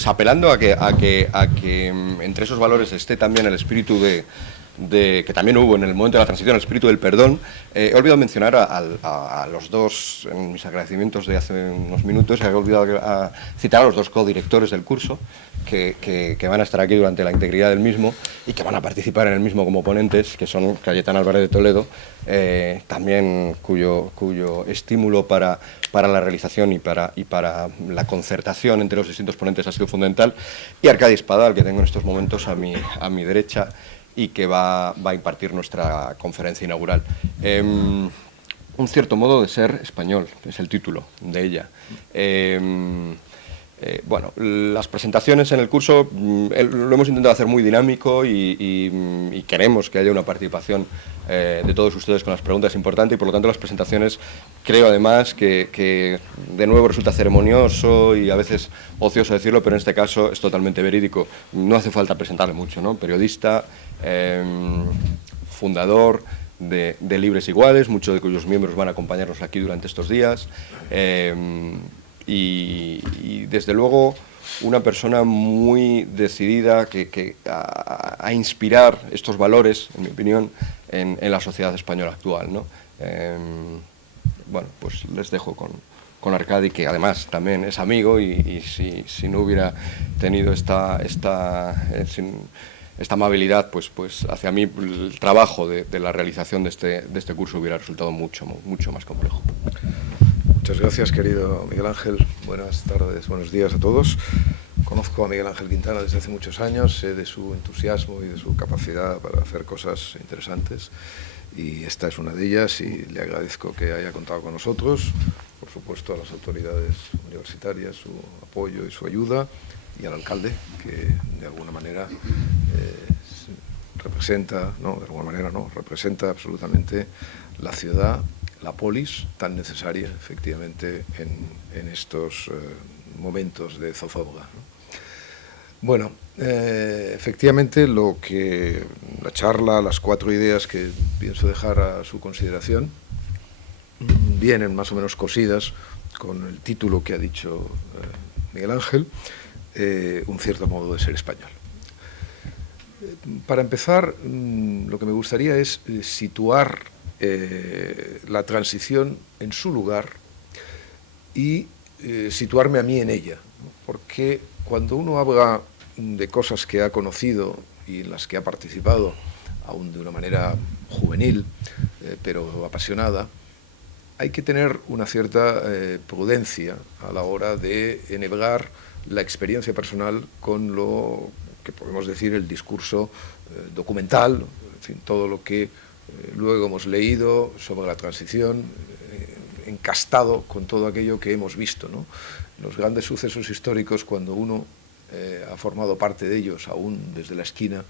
pues apelando a que entre esos valores esté también el espíritu que también hubo en el momento de la transición, el espíritu del perdón. He olvidado mencionar a los dos, en mis agradecimientos de hace unos minutos, he olvidado citar a los dos codirectores del curso, que van a estar aquí durante la integridad del mismo y que van a participar en el mismo como ponentes, que son Cayetana Álvarez de Toledo, también cuyo estímulo para la realización y para la concertación entre los distintos ponentes ha sido fundamental, y Arcadi Espadal, que tengo en estos momentos a mi derecha, y que va a impartir nuestra conferencia inaugural. Un cierto modo de ser español, es el título de ella. Bueno, las presentaciones en el curso lo hemos intentado hacer muy dinámico y queremos que haya una participación de todos ustedes con las preguntas importantes, y por lo tanto las presentaciones creo además que de nuevo resulta ceremonioso y a veces ocioso decirlo, pero en este caso es totalmente verídico. No hace falta presentarle mucho, ¿no? Periodista, fundador de Libres Iguales, muchos de cuyos miembros van a acompañarnos aquí durante estos días, y desde luego una persona muy decidida a inspirar estos valores, en mi opinión, en la sociedad española actual, ¿no? Bueno, pues les dejo con Arcadi, que además también es amigo, y si no hubiera tenido esta amabilidad, pues hacia mí el trabajo de la realización de este curso hubiera resultado mucho más complejo. Muchas gracias, querido Miguel Ángel. Buenas tardes, buenos días a todos. Conozco a Miguel Ángel Quintana desde hace muchos años, sé de su entusiasmo y de su capacidad para hacer cosas interesantes, y esta es una de ellas, y le agradezco que haya contado con nosotros. Por supuesto, a las autoridades universitarias su apoyo y su ayuda, y al alcalde, que de alguna manera representa, no, de alguna manera no, representa absolutamente la ciudad, la polis, tan necesaria efectivamente en estos momentos de zozobra, ¿no? Bueno, efectivamente la charla, las 4 ideas que pienso dejar a su consideración vienen más o menos cosidas con el título que ha dicho Miguel Ángel, un cierto modo de ser español. Para empezar, lo que me gustaría es situar la transición en su lugar y situarme a mí en ella, ¿no? Porque cuando uno habla de cosas que ha conocido y en las que ha participado, aún de una manera juvenil, pero apasionada, hay que tener una cierta prudencia a la hora de enhebrar la experiencia personal con lo que podemos decir el discurso documental, en fin, todo lo que luego hemos leído sobre la transición, encastado con todo aquello que hemos visto, ¿no? Los grandes sucesos históricos, cuando uno ha formado parte de ellos, aún desde la esquina,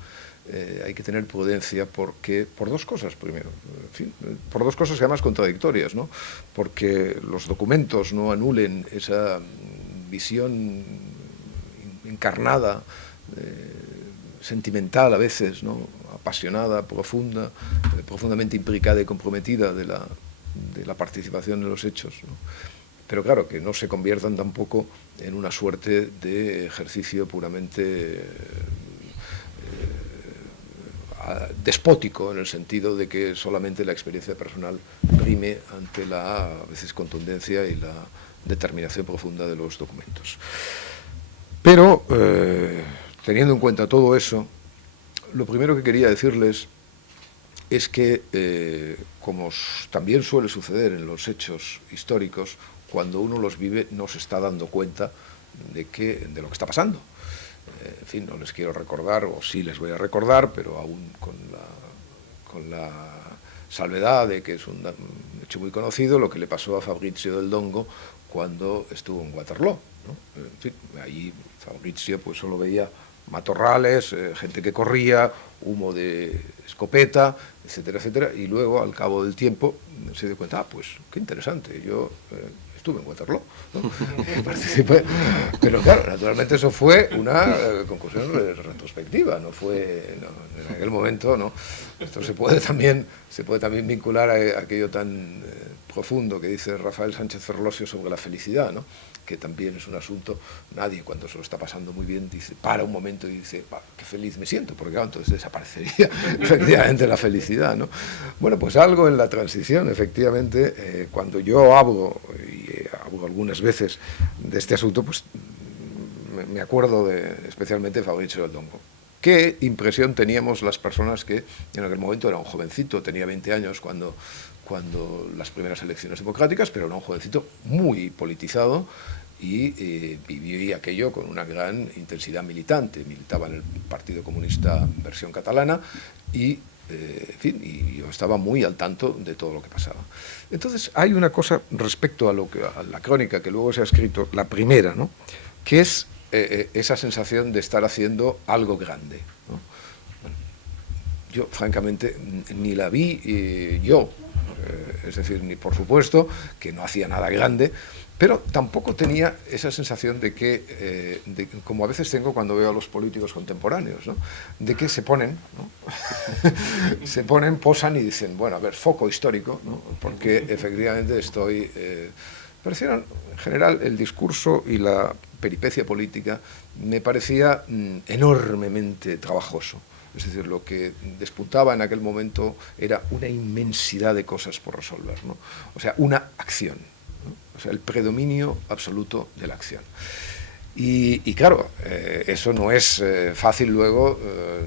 hay que tener prudencia, porque por 2 cosas, primero, en fin, por 2 cosas además contradictorias, ¿no? Porque los documentos no anulen esa visión encarnada, sentimental a veces, ¿no? Apasionada, profunda, profundamente implicada y comprometida de la participación en los hechos, ¿no? Pero claro, que no se conviertan tampoco en una suerte de ejercicio puramente despótico, en el sentido de que solamente la experiencia personal prime ante la, a veces, contundencia y la determinación profunda de los documentos. Pero, teniendo en cuenta todo eso, lo primero que quería decirles es que, como también suele suceder en los hechos históricos, cuando uno los vive no se está dando cuenta de lo que está pasando. En fin, no les quiero recordar, o sí les voy a recordar, pero aún con la salvedad de que es un hecho muy conocido, lo que le pasó a Fabrizio del Dongo cuando estuvo en Waterloo, ¿no? En fin, ahí Fabrizio pues solo veía matorrales, gente que corría, humo de escopeta, etcétera, etcétera, y luego, al cabo del tiempo, se dio cuenta, pues qué interesante, yo estuve en Waterloo, ¿no? Participé, pero claro, naturalmente eso fue una conclusión retrospectiva, no fue en aquel momento, ¿no? Esto se puede también vincular a aquello tan profundo que dice Rafael Sánchez Ferlosio sobre la felicidad, ¿no? Que también es un asunto, nadie cuando se lo está pasando muy bien dice, para un momento y dice, qué feliz me siento, porque claro, entonces desaparecería efectivamente la felicidad, ¿no? Bueno, pues algo en la transición, efectivamente, cuando yo hablo, y hablo algunas veces de este asunto, pues me acuerdo especialmente de Fabrizio del Dongo. ¿Qué impresión teníamos las personas que en aquel momento era un jovencito, tenía 20 años cuando las primeras elecciones democráticas, pero era un jovencito muy politizado y viví aquello con una gran intensidad militante. Militaba en el Partido Comunista versión catalana y, en fin, y yo estaba muy al tanto de todo lo que pasaba. Entonces, hay una cosa respecto a la crónica que luego se ha escrito, la primera, ¿no?, que es esa sensación de estar haciendo algo grande, ¿no? Bueno, yo, francamente, ni la vi yo, es decir, ni por supuesto que no hacía nada grande, pero tampoco tenía esa sensación de que, como a veces tengo cuando veo a los políticos contemporáneos, ¿no?, de que se ponen, ¿no? Se ponen, posan y dicen, bueno, a ver, foco histórico, ¿no?, porque efectivamente parecieron, en general, el discurso y la peripecia política me parecía enormemente trabajoso. Es decir, lo que despuntaba en aquel momento era una inmensidad de cosas por resolver, ¿no? O sea, una acción, ¿no? O sea, el predominio absoluto de la acción. Y claro, eso no es fácil luego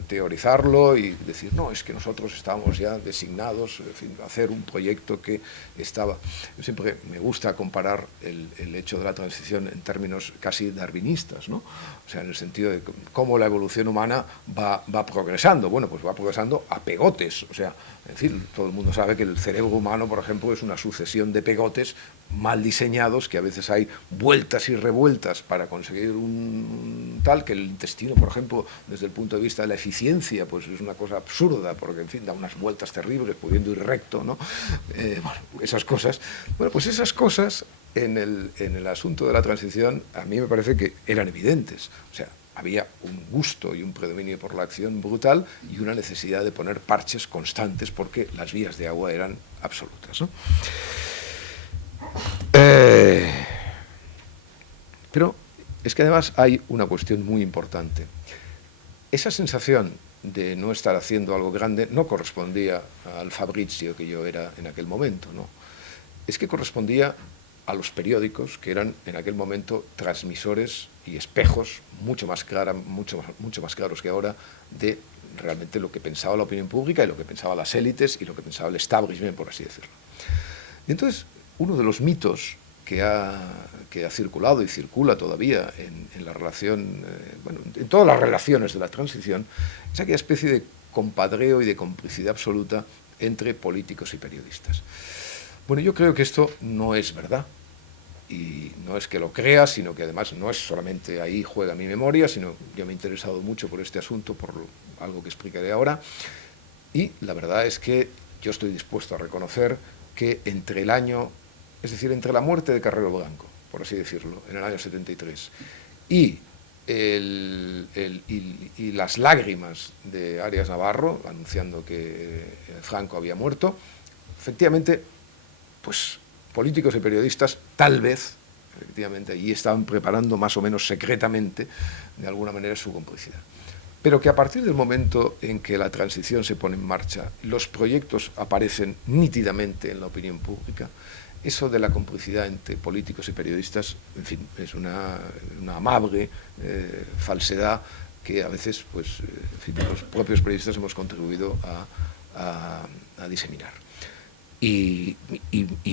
teorizarlo y decir, no, es que nosotros estábamos ya designados, en fin, a hacer un proyecto que estaba... Yo siempre me gusta comparar el hecho de la transición en términos casi darwinistas, ¿no? O sea, en el sentido de cómo la evolución humana va progresando. Bueno, pues va progresando a pegotes, o sea, en fin, todo el mundo sabe que el cerebro humano, por ejemplo, es una sucesión de pegotes mal diseñados, que a veces hay vueltas y revueltas para conseguir un tal, que el intestino, por ejemplo, desde el punto de vista de la eficiencia, pues es una cosa absurda, porque, en fin, da unas vueltas terribles, pudiendo ir recto, ¿no? Bueno, esas cosas. Bueno, pues esas cosas, en el asunto de la transición, a mí me parece que eran evidentes. O sea, había un gusto y un predominio por la acción brutal y una necesidad de poner parches constantes porque las vías de agua eran absolutas, ¿no? Pero es que además hay una cuestión muy importante. Esa sensación de no estar haciendo algo grande no correspondía al Fabrizio que yo era en aquel momento, ¿no? Es que correspondía a los periódicos, que eran en aquel momento transmisores y espejos mucho más claros que ahora de realmente lo que pensaba la opinión pública y lo que pensaban las élites y lo que pensaba el establishment, por así decirlo. Y entonces, uno de los mitos que ha circulado y circula todavía en la relación, bueno, en todas las relaciones de la transición, es aquella especie de compadreo y de complicidad absoluta entre políticos y periodistas. Bueno, yo creo que esto no es verdad, y no es que lo crea, sino que además no es solamente ahí juega mi memoria, sino yo me he interesado mucho por este asunto, por algo que explicaré ahora, y la verdad es que yo estoy dispuesto a reconocer que entre el año, es decir, entre la muerte de Carrero Blanco, por así decirlo, en el año 73, y las lágrimas de Arias Navarro, anunciando que Franco había muerto, efectivamente, pues políticos y periodistas, tal vez, efectivamente, allí estaban preparando más o menos secretamente, de alguna manera, su complicidad. Pero que a partir del momento en que la transición se pone en marcha, los proyectos aparecen nítidamente en la opinión pública, eso de la complicidad entre políticos y periodistas, en fin, es una amable falsedad que a veces, pues, en fin, los propios periodistas hemos contribuido a diseminar. Y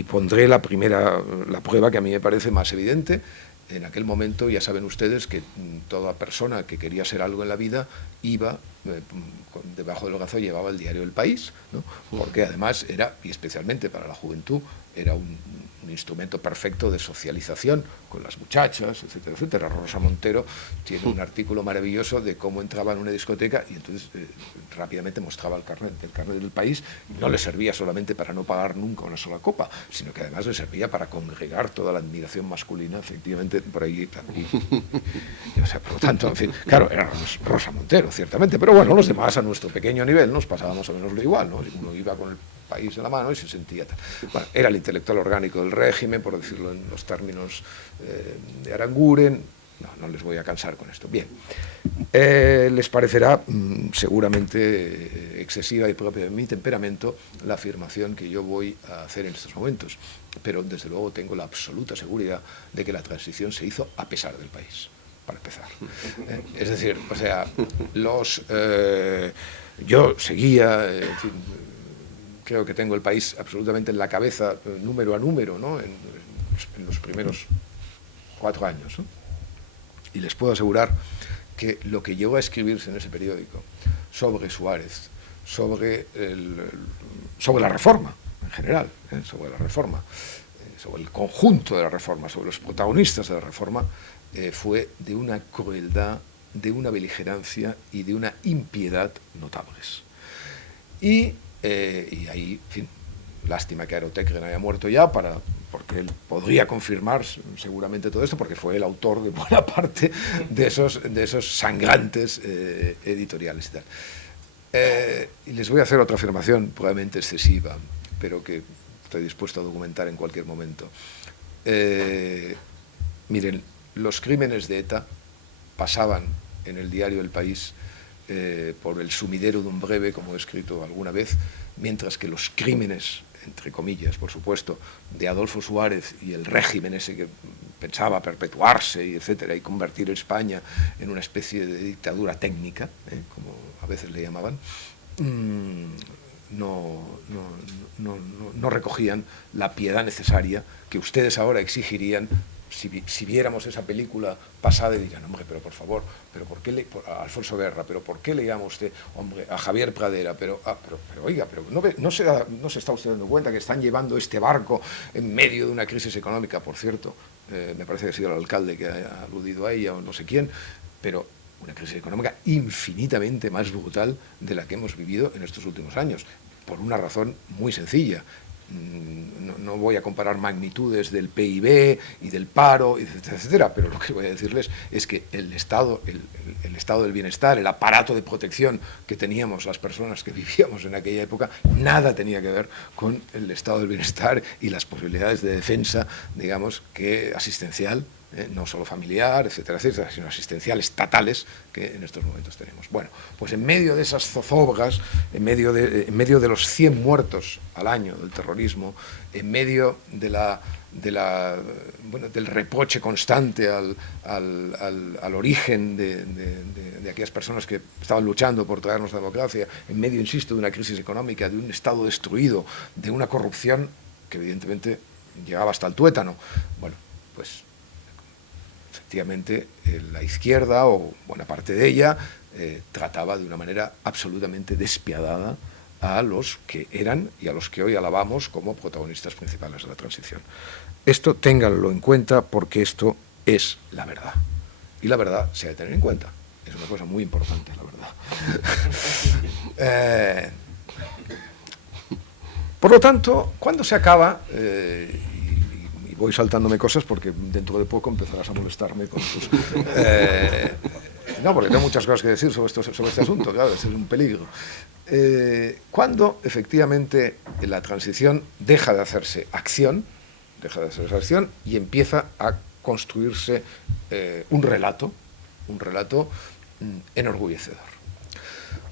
pondré la prueba que a mí me parece más evidente. En aquel momento ya saben ustedes que toda persona que quería ser algo en la vida iba, debajo del brazo llevaba el diario El País, ¿no? Porque además era, y especialmente para la juventud, era un un instrumento perfecto de socialización con las muchachas, etcétera, etcétera. Rosa Montero tiene un artículo maravilloso de cómo entraba en una discoteca y entonces rápidamente mostraba el carnet del país, y no le servía solamente para no pagar nunca una sola copa, sino que además le servía para congregar toda la admiración masculina, efectivamente, por ahí. O sea, por lo tanto, en fin, claro, era Rosa Montero, ciertamente, pero bueno, los demás a nuestro pequeño nivel nos pasaba más o menos lo igual, ¿no? Uno iba con el país en la mano y se sentía tal. Bueno, era el intelectual orgánico del régimen, por decirlo en los términos de Aranguren. No les voy a cansar con esto. Bien, les parecerá seguramente excesiva y propia de mi temperamento la afirmación que yo voy a hacer en estos momentos, pero desde luego tengo la absoluta seguridad de que la transición se hizo a pesar del país, para empezar. Es decir, o sea, yo seguía, en fin, creo que tengo el país absolutamente en la cabeza, número a número, ¿no? en los primeros 4 años, ¿no? Y les puedo asegurar que lo que llegó a escribirse en ese periódico sobre Suárez, sobre la reforma en general, sobre la reforma, sobre el conjunto de la reforma, sobre los protagonistas de la reforma, fue de una crueldad, de una beligerancia y de una impiedad notables. Y ahí, en fin, lástima que Aerotecren haya muerto ya, porque él podría confirmar seguramente todo esto, porque fue el autor de buena parte de esos sangrantes editoriales y tal. Y les voy a hacer otra afirmación probablemente excesiva, pero que estoy dispuesto a documentar en cualquier momento. Miren, los crímenes de ETA pasaban en el diario El País por el sumidero de un breve, como he escrito alguna vez, mientras que los crímenes, entre comillas, por supuesto, de Adolfo Suárez y el régimen ese que pensaba perpetuarse, y etcétera, y convertir España en una especie de dictadura técnica, como a veces le llamaban, no recogían la piedad necesaria que ustedes ahora exigirían. Si viéramos esa película pasada y dirían, hombre, pero por favor, pero ¿por qué a Alfonso Guerra, pero por qué le llama usted, hombre, a Javier Pradera, pero oiga, pero no se está usted dando cuenta que están llevando este barco en medio de una crisis económica? Por cierto, me parece que ha sido el alcalde que ha aludido a ella o no sé quién, pero una crisis económica infinitamente más brutal de la que hemos vivido en estos últimos años, por una razón muy sencilla. No voy a comparar magnitudes del PIB y del paro, etcétera, etcétera, pero lo que voy a decirles es que el estado del bienestar, el aparato de protección que teníamos las personas que vivíamos en aquella época, nada tenía que ver con el estado del bienestar y las posibilidades de defensa, digamos, que asistencial, no solo familiar, etcétera, etcétera, sino asistencial estatales que en estos momentos tenemos. Bueno, pues en medio de esas zozobras, en medio de los 100 muertos al año del terrorismo, en medio del reproche constante al origen de aquellas personas que estaban luchando por traernos la democracia, en medio, insisto, de una crisis económica, de un Estado destruido, de una corrupción que evidentemente llegaba hasta el tuétano, bueno, pues efectivamente la izquierda, o buena parte de ella, trataba de una manera absolutamente despiadada a los que eran y a los que hoy alabamos como protagonistas principales de la transición. Esto ténganlo en cuenta, porque esto es la verdad. Y la verdad se ha de tener en cuenta. Es una cosa muy importante, la verdad. Por lo tanto, ¿cuándo se acaba? Y voy saltándome cosas porque dentro de poco empezarás a molestarme con tus... no, porque tengo muchas cosas que decir sobre este asunto, claro, es un peligro. Cuando efectivamente la transición deja de hacerse acción y empieza a construirse un relato enorgullecedor.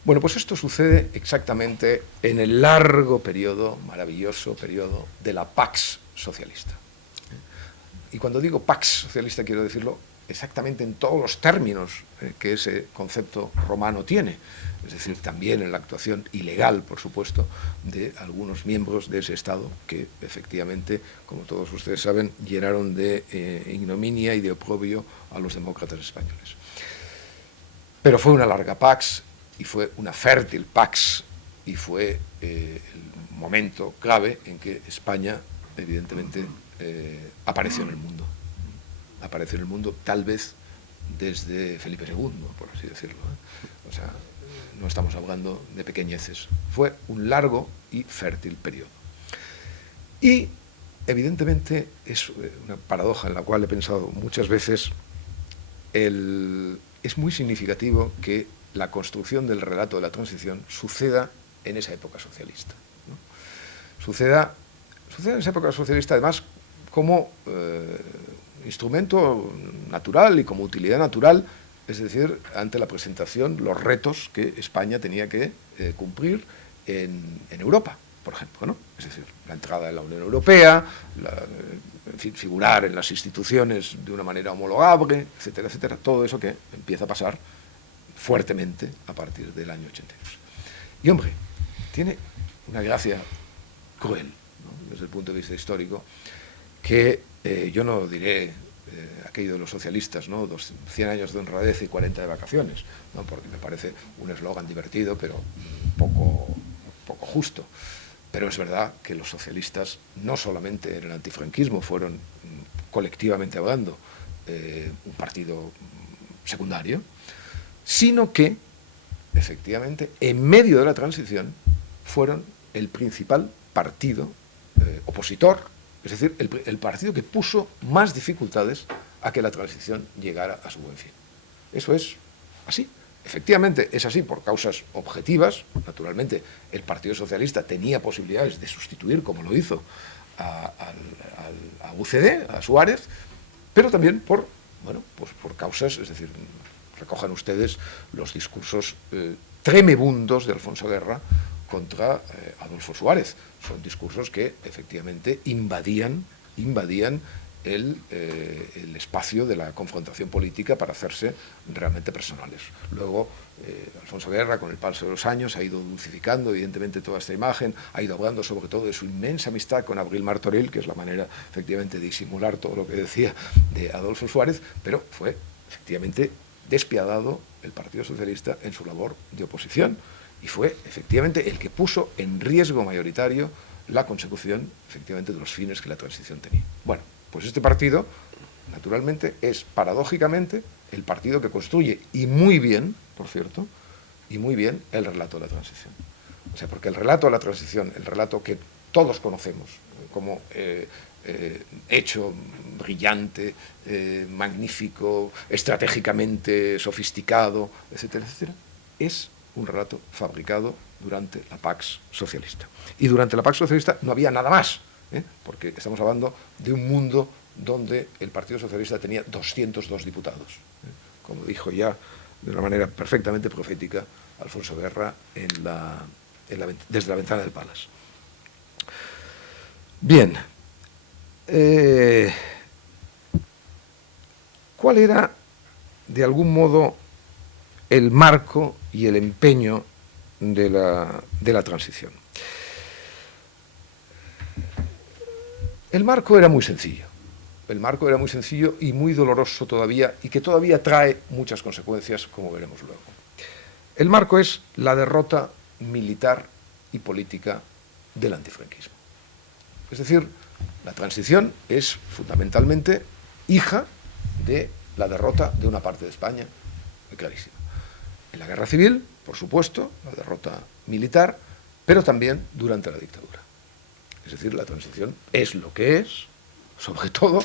Bueno, pues esto sucede exactamente en el largo periodo, maravilloso periodo, de la Pax Socialista. Y cuando digo Pax Socialista quiero decirlo exactamente en todos los términos que ese concepto romano tiene, es decir, también en la actuación ilegal, por supuesto, de algunos miembros de ese Estado que efectivamente, como todos ustedes saben, llenaron de ignominia y de oprobio a los demócratas españoles. Pero fue una larga Pax, y fue una fértil Pax, y fue el momento clave en que España, evidentemente, apareció en el mundo. Apareció en el mundo tal vez desde Felipe II, por así decirlo. O sea, no estamos hablando de pequeñeces. Fue un largo y fértil periodo. Y, evidentemente, es una paradoja en la cual he pensado muchas veces, es muy significativo que la construcción del relato de la transición suceda en esa época socialista, ¿no? Suceda en esa época socialista, además, como instrumento natural y como utilidad natural, es decir, ante la presentación, los retos que España tenía que cumplir en Europa, por ejemplo, ¿no? Es decir, la entrada en la Unión Europea, en fin, figurar en las instituciones de una manera homologable, etcétera, etcétera, todo eso que empieza a pasar fuertemente a partir del año 82. Y, hombre, tiene una gracia cruel, ¿no?, desde el punto de vista histórico, que yo no diré aquello de los socialistas, ¿no?, 100 años de honradez y 40 de vacaciones, ¿no?, porque me parece un eslogan divertido, pero poco justo. Pero es verdad que los socialistas, no solamente en el antifranquismo, fueron, colectivamente hablando, un partido secundario, sino que, efectivamente, en medio de la transición, fueron el principal partido opositor, es decir, el partido que puso más dificultades a que la transición llegara a su buen fin. Eso es así. Efectivamente, es así por causas objetivas. Naturalmente, el Partido Socialista tenía posibilidades de sustituir, como lo hizo, a UCD, a Suárez, pero también por causas, es decir, recojan ustedes los discursos tremebundos de Alfonso Guerra contra Adolfo Suárez. Son discursos que efectivamente invadían el espacio de la confrontación política para hacerse realmente personales. Luego, Alfonso Guerra, con el paso de los años, ha ido dulcificando evidentemente toda esta imagen, ha ido hablando sobre todo de su inmensa amistad con Abril Martorell, que es la manera efectivamente de disimular todo lo que decía de Adolfo Suárez, pero fue efectivamente despiadado el Partido Socialista en su labor de oposición, y fue efectivamente el que puso en riesgo mayoritario la consecución efectivamente de los fines que la transición tenía. Bueno, pues este partido, naturalmente, es paradójicamente el partido que construye, y muy bien, por cierto, y muy bien, el relato de la transición. O sea, porque el relato de la transición, el relato que todos conocemos como hecho brillante, magnífico, estratégicamente sofisticado, etcétera, etcétera, es un relato fabricado durante la Pax Socialista. Y durante la Pax Socialista no había nada más, porque estamos hablando de un mundo donde el Partido Socialista tenía 202 diputados, como dijo ya de una manera perfectamente profética Alfonso Guerra desde la ventana del Palace. Bien, ¿cuál era, de algún modo, el marco y el empeño de la transición? El marco era muy sencillo. El marco era muy sencillo y muy doloroso todavía, y que todavía trae muchas consecuencias, como veremos luego. El marco es la derrota militar y política del antifranquismo. Es decir, la transición es fundamentalmente hija de la derrota de una parte de España, muy clarísima. En la guerra civil, por supuesto, la derrota militar, pero también durante la dictadura. Es decir, la transición es lo que es, sobre todo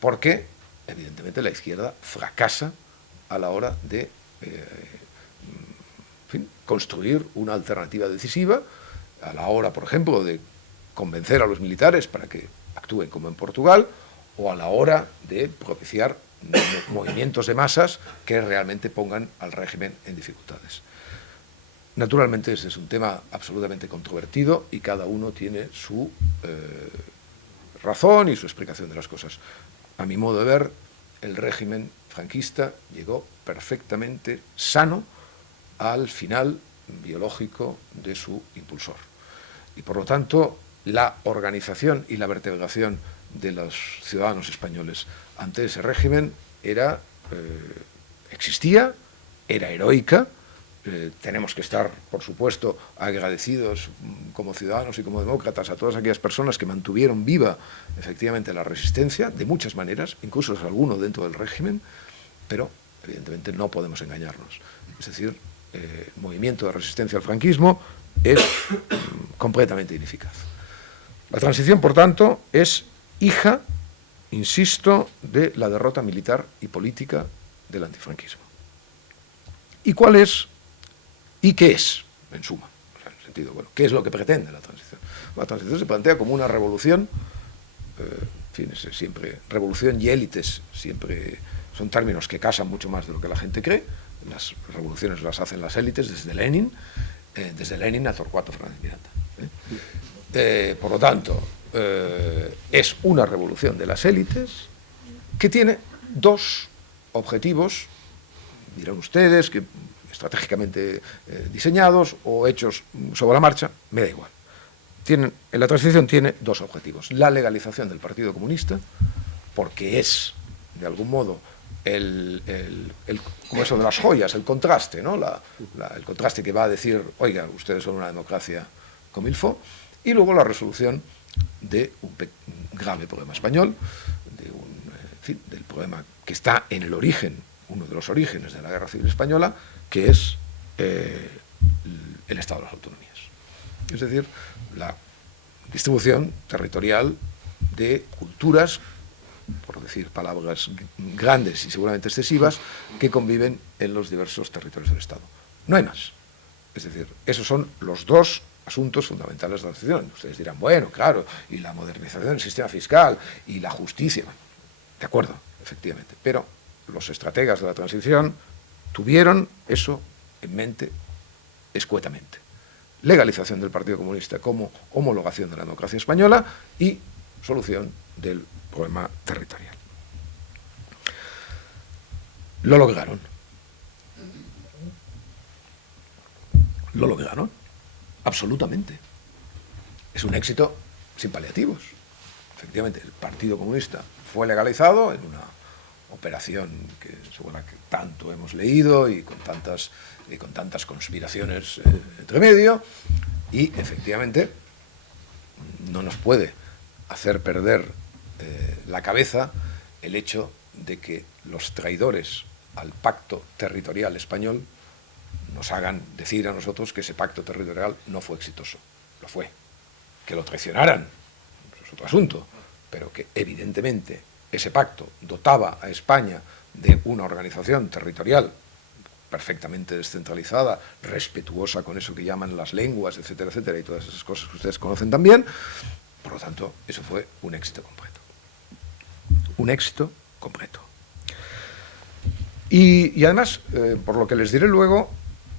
porque, evidentemente, la izquierda fracasa a la hora de construir una alternativa decisiva, a la hora, por ejemplo, de convencer a los militares para que actúen como en Portugal, o a la hora de propiciar movimientos de masas que realmente pongan al régimen en dificultades. Naturalmente, ese es un tema absolutamente controvertido y cada uno tiene su razón y su explicación de las cosas. A mi modo de ver, el régimen franquista llegó perfectamente sano al final biológico de su impulsor. Y por lo tanto, la organización y la vertebración de los ciudadanos españoles ante ese régimen existía, era heroica, tenemos que estar, por supuesto, agradecidos como ciudadanos y como demócratas a todas aquellas personas que mantuvieron viva efectivamente la resistencia, de muchas maneras, incluso alguno dentro del régimen, pero evidentemente no podemos engañarnos. Es decir, el movimiento de resistencia al franquismo es completamente ineficaz. La transición, por tanto, es hija, insisto, de la derrota militar y política del antifranquismo. ¿Y cuál es? ¿Y qué es, en suma? O sea, en el sentido, bueno, ¿qué es lo que pretende la transición? La transición se plantea como una revolución, en fin, siempre, revolución y élites siempre son términos que casan mucho más de lo que la gente cree. Las revoluciones las hacen las élites desde Lenin a Torcuato Fernández Miranda. Por lo tanto, es una revolución de las élites que tiene dos objetivos, dirán ustedes, que estratégicamente diseñados o hechos sobre la marcha, me da igual. La transición tiene dos objetivos. La legalización del Partido Comunista, porque es, de algún modo, como eso de las joyas, el contraste, ¿no? El contraste que va a decir, oiga, ustedes son una democracia comme il faut, y luego la resolución de un grave problema español, del problema que está en el origen, uno de los orígenes de la Guerra Civil Española, que es el Estado de las Autonomías. Es decir, la distribución territorial de culturas, por decir palabras grandes y seguramente excesivas, que conviven en los diversos territorios del Estado. No hay más. Es decir, esos son los dos asuntos fundamentales de la transición. Ustedes dirán, bueno, claro, y la modernización del sistema fiscal y la justicia. De acuerdo, efectivamente. Pero los estrategas de la transición tuvieron eso en mente escuetamente. Legalización del Partido Comunista como homologación de la democracia española y solución del problema territorial. Lo lograron. Lo lograron, absolutamente. Es un éxito sin paliativos. Efectivamente, el Partido Comunista fue legalizado en una operación sobre la que tanto hemos leído y con tantas conspiraciones entre medio, y efectivamente no nos puede hacer perder la cabeza el hecho de que los traidores al pacto territorial español nos hagan decir a nosotros que ese pacto territorial no fue exitoso. Lo fue. Que lo traicionaran, eso es otro asunto, pero que evidentemente ese pacto dotaba a España de una organización territorial perfectamente descentralizada, respetuosa con eso que llaman las lenguas, etcétera, etcétera, y todas esas cosas que ustedes conocen también. Por lo tanto, eso fue un éxito completo. Un éxito completo. Y además, por lo que les diré luego,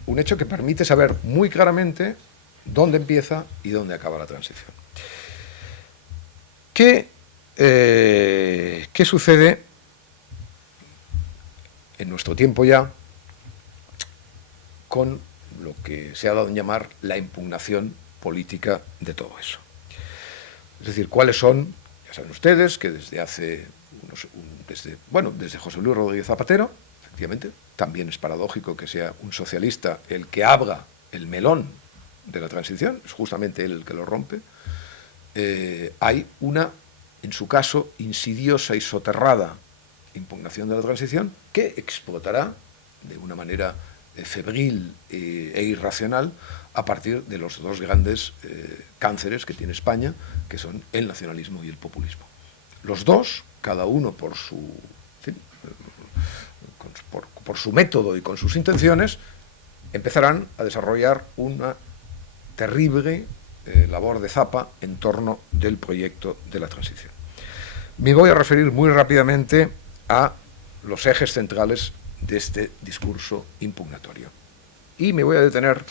un hecho que permite saber muy claramente dónde empieza y dónde acaba la transición. ¿Qué sucede en nuestro tiempo ya con lo que se ha dado en llamar la impugnación política de todo eso? Es decir, ¿cuáles son? Ya saben ustedes que desde José Luis Rodríguez Zapatero, efectivamente, también es paradójico que sea un socialista el que abra el melón de la transición, es justamente él el que lo rompe. Hay una, en su caso, insidiosa y soterrada impugnación de la transición que explotará de una manera febril e irracional a partir de los dos grandes cánceres que tiene España, que son el nacionalismo y el populismo. Los dos, cada uno por su método y con sus intenciones, empezarán a desarrollar una terrible labor de zapa en torno del proyecto de la transición. Me voy a referir muy rápidamente a los ejes centrales de este discurso impugnatorio. Y me voy a detener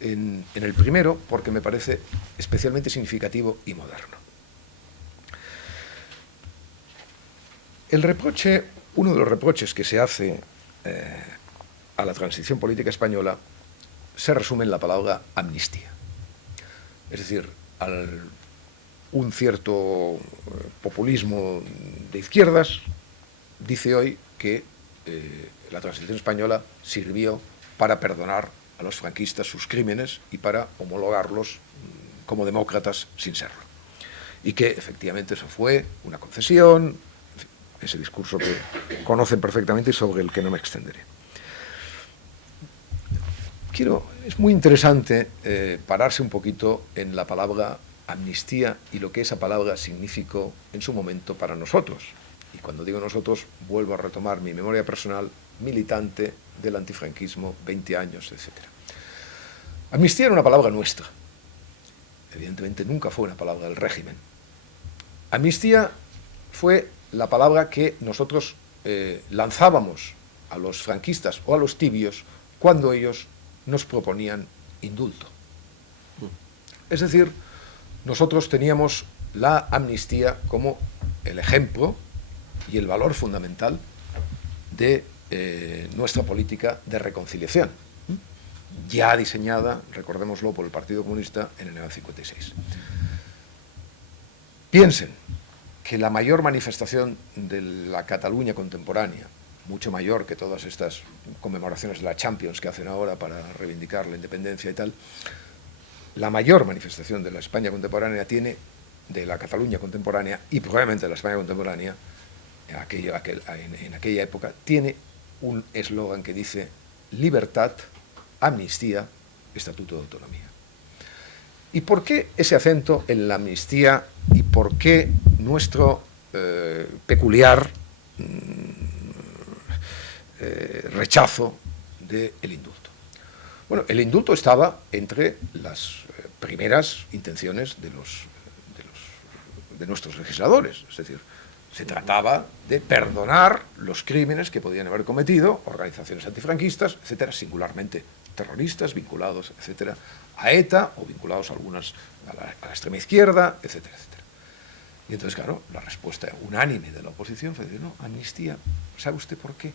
en el primero porque me parece especialmente significativo y moderno. Uno de los reproches que se hace a la transición política española se resume en la palabra amnistía. Es decir, un cierto populismo de izquierdas dice hoy que la transición española sirvió para perdonar a los franquistas sus crímenes y para homologarlos como demócratas sin serlo. Y que efectivamente eso fue una concesión, en fin, ese discurso que conocen perfectamente y sobre el que no me extenderé. Es muy interesante pararse un poquito en la palabra amnistía y lo que esa palabra significó en su momento para nosotros. Y cuando digo nosotros, vuelvo a retomar mi memoria personal, militante del antifranquismo, 20 años, etc. Amnistía era una palabra nuestra. Evidentemente nunca fue una palabra del régimen. Amnistía fue la palabra que nosotros lanzábamos a los franquistas o a los tibios cuando ellos nos proponían indulto. Es decir, nosotros teníamos la amnistía como el ejemplo y el valor fundamental de nuestra política de reconciliación, ya diseñada, recordémoslo, por el Partido Comunista en el año 56. Piensen que la mayor manifestación de la Cataluña contemporánea, mucho mayor que todas estas conmemoraciones de la Champions que hacen ahora para reivindicar la independencia y tal, la mayor manifestación de la España contemporánea tiene, de la Cataluña contemporánea y probablemente de la España contemporánea, en aquella época, tiene un eslogan que dice libertad, amnistía, estatuto de autonomía. ¿Y por qué ese acento en la amnistía y por qué nuestro peculiar rechazo del indulto? Bueno, el indulto estaba entre las primeras intenciones de nuestros legisladores, es decir, se trataba de perdonar los crímenes que podían haber cometido organizaciones antifranquistas, etcétera, singularmente terroristas vinculados, etcétera, a ETA o vinculados a algunas a la extrema izquierda, etcétera, etcétera. Y entonces, claro, la respuesta unánime de la oposición fue decir, no, amnistía, ¿sabe usted por qué?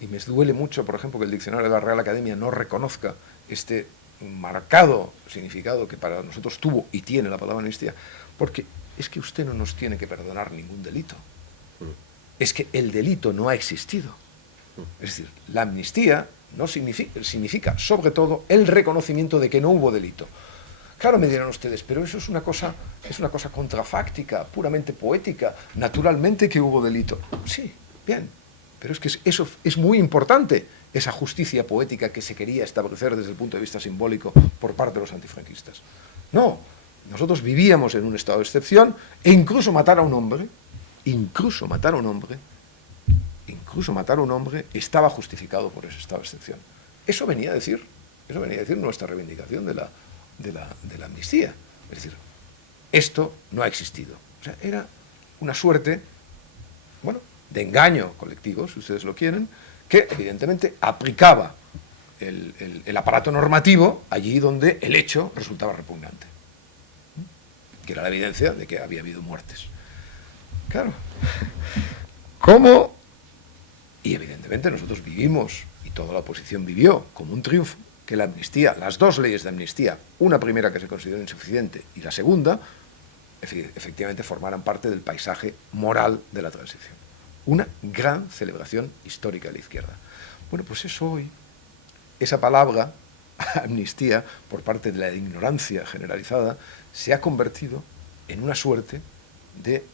Y me duele mucho, por ejemplo, que el diccionario de la Real Academia no reconozca este marcado significado que para nosotros tuvo y tiene la palabra amnistía, porque es que usted no nos tiene que perdonar ningún delito. Es que el delito no ha existido. Es decir, la amnistía no significa, sobre todo, el reconocimiento de que no hubo delito. Claro, me dirán ustedes, pero eso es una cosa contrafáctica, puramente poética. Naturalmente que hubo delito. Sí, bien, pero es que eso es muy importante, esa justicia poética que se quería establecer desde el punto de vista simbólico por parte de los antifranquistas. No, nosotros vivíamos en un estado de excepción e incluso matar a un hombre estaba justificado por ese estado de excepción. Eso venía a decir nuestra reivindicación de la amnistía. Es decir, esto no ha existido. O sea, era una suerte, bueno, de engaño colectivo, si ustedes lo quieren, que evidentemente aplicaba el aparato normativo allí donde el hecho resultaba repugnante, que era la evidencia de que había habido muertes. Claro, ¿cómo? Y evidentemente nosotros vivimos, y toda la oposición vivió, como un triunfo, que la amnistía, las dos leyes de amnistía, una primera que se consideró insuficiente y la segunda, efectivamente formaran parte del paisaje moral de la transición. Una gran celebración histórica de la izquierda. Bueno, pues eso hoy, esa palabra, amnistía, por parte de la ignorancia generalizada, se ha convertido en una suerte de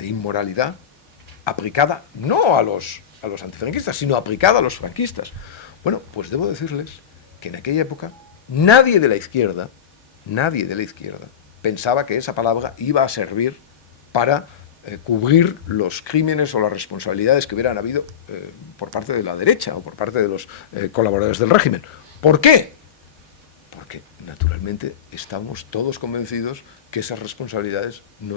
inmoralidad aplicada no a los antifranquistas, sino aplicada a los franquistas. Bueno, pues debo decirles que en aquella época nadie de la izquierda pensaba que esa palabra iba a servir para cubrir los crímenes o las responsabilidades que hubieran habido por parte de la derecha o por parte de los colaboradores del régimen. ¿Por qué? Porque naturalmente estábamos todos convencidos que esas responsabilidades no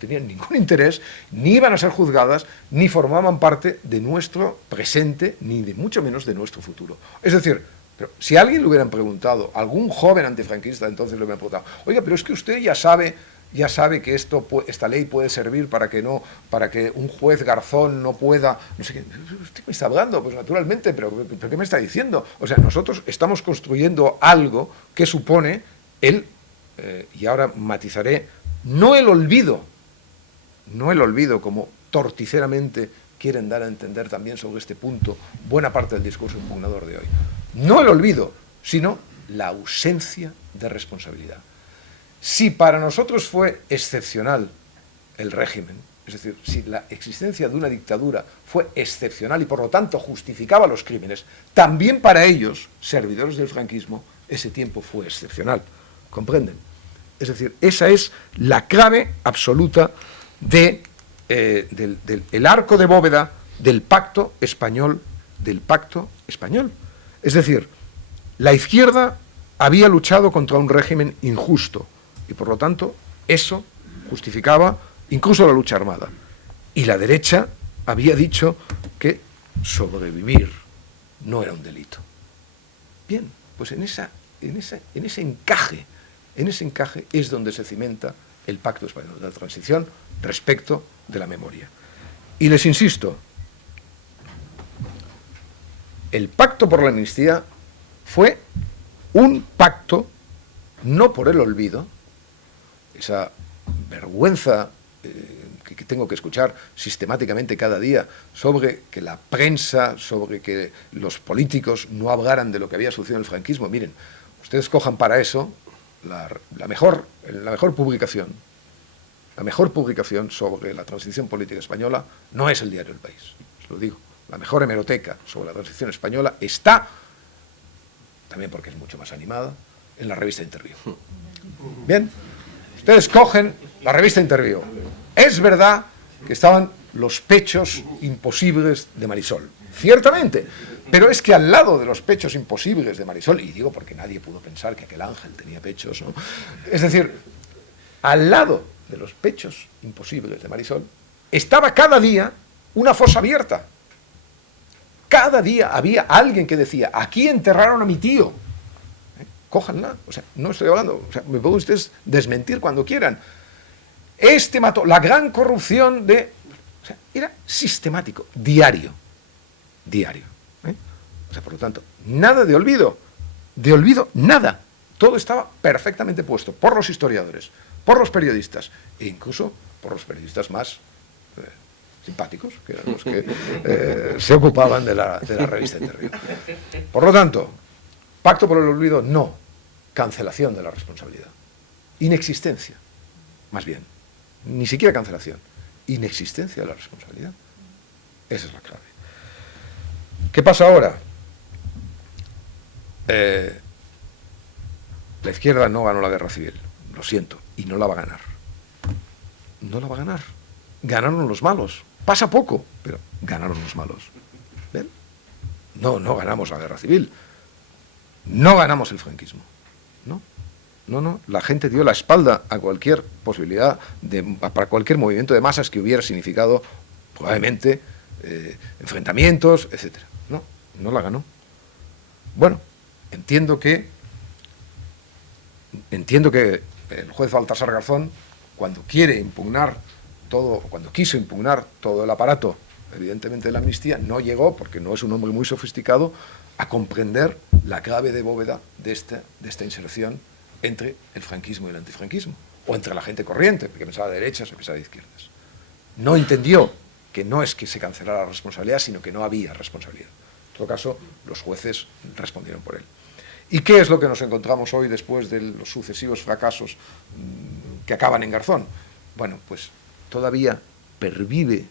tenían ningún interés, ni iban a ser juzgadas, ni formaban parte de nuestro presente, ni de mucho menos de nuestro futuro. Es decir, pero si a alguien le hubieran preguntado, algún joven antifranquista entonces le hubieran preguntado, oiga, pero es que usted ya sabe que esta ley puede servir para que un juez Garzón no pueda, no sé qué, ¿usted me está hablando? Pues naturalmente, pero ¿qué me está diciendo? O sea, nosotros estamos construyendo algo que supone y ahora matizaré, no el olvido como torticeramente quieren dar a entender también sobre este punto buena parte del discurso impugnador de hoy. No el olvido, sino la ausencia de responsabilidad. Si para nosotros fue excepcional el régimen, es decir, si la existencia de una dictadura fue excepcional y por lo tanto justificaba los crímenes, también para ellos, servidores del franquismo, ese tiempo fue excepcional. ¿Comprenden? Es decir, esa es la clave absoluta del arco de bóveda del pacto español, Es decir, la izquierda había luchado contra un régimen injusto y por lo tanto eso justificaba incluso la lucha armada. Y la derecha había dicho que sobrevivir no era un delito. Bien, pues en ese encaje es donde se cimenta el Pacto Español de la Transición respecto de la memoria. Y les insisto, el Pacto por la Amnistía fue un pacto no por el olvido, esa vergüenza que tengo que escuchar sistemáticamente cada día sobre que la prensa, sobre que los políticos no hablaran de lo que había sucedido en el franquismo. Miren, ustedes cojan para eso la mejor publicación sobre la transición política española no es el diario El País, os lo digo. La mejor hemeroteca sobre la transición española está, también porque es mucho más animada, en la revista Interviú. Bien, ustedes cogen la revista Interviú. Es verdad que estaban los pechos imposibles de Marisol, ciertamente, pero es que al lado de los pechos imposibles de Marisol, y digo porque nadie pudo pensar que aquel ángel tenía pechos, ¿no? Es decir, al lado de los pechos imposibles de Marisol, estaba cada día una fosa abierta. Cada día había alguien que decía, aquí enterraron a mi tío. Cójanla, o sea, no estoy hablando, o sea, me pueden ustedes desmentir cuando quieran. Este mató, la gran corrupción de... O sea, era sistemático, diario. O sea, por lo tanto, nada de olvido, nada. Todo estaba perfectamente puesto por los historiadores, por los periodistas, e incluso por los periodistas más simpáticos, que eran los que se ocupaban de la revista Interviú. Por lo tanto, pacto por el olvido, no. Cancelación de la responsabilidad. Inexistencia, más bien. Ni siquiera cancelación. Inexistencia de la responsabilidad. Esa es la clave. ¿Qué pasa ahora? La izquierda no ganó la guerra civil, lo siento, y no la va a ganar. No la va a ganar. Ganaron los malos. Pasa poco, pero ganaron los malos. ¿Ven? No ganamos la guerra civil. No ganamos el franquismo. No. La gente dio la espalda a cualquier posibilidad, para cualquier movimiento de masas que hubiera significado, probablemente, enfrentamientos, etc. No la ganó. Bueno, entiendo que el juez Baltasar Garzón, cuando quiso impugnar todo el aparato, evidentemente, de la amnistía, no llegó, porque no es un hombre muy sofisticado, a comprender la clave de bóveda de esta inserción entre el franquismo y el antifranquismo, o entre la gente corriente, porque pensaba de derechas o pensaba de izquierdas. No entendió que no es que se cancelara la responsabilidad, sino que no había responsabilidad. En todo caso, los jueces respondieron por él. ¿Y qué es lo que nos encontramos hoy después de los sucesivos fracasos que acaban en Garzón? Bueno, pues todavía pervive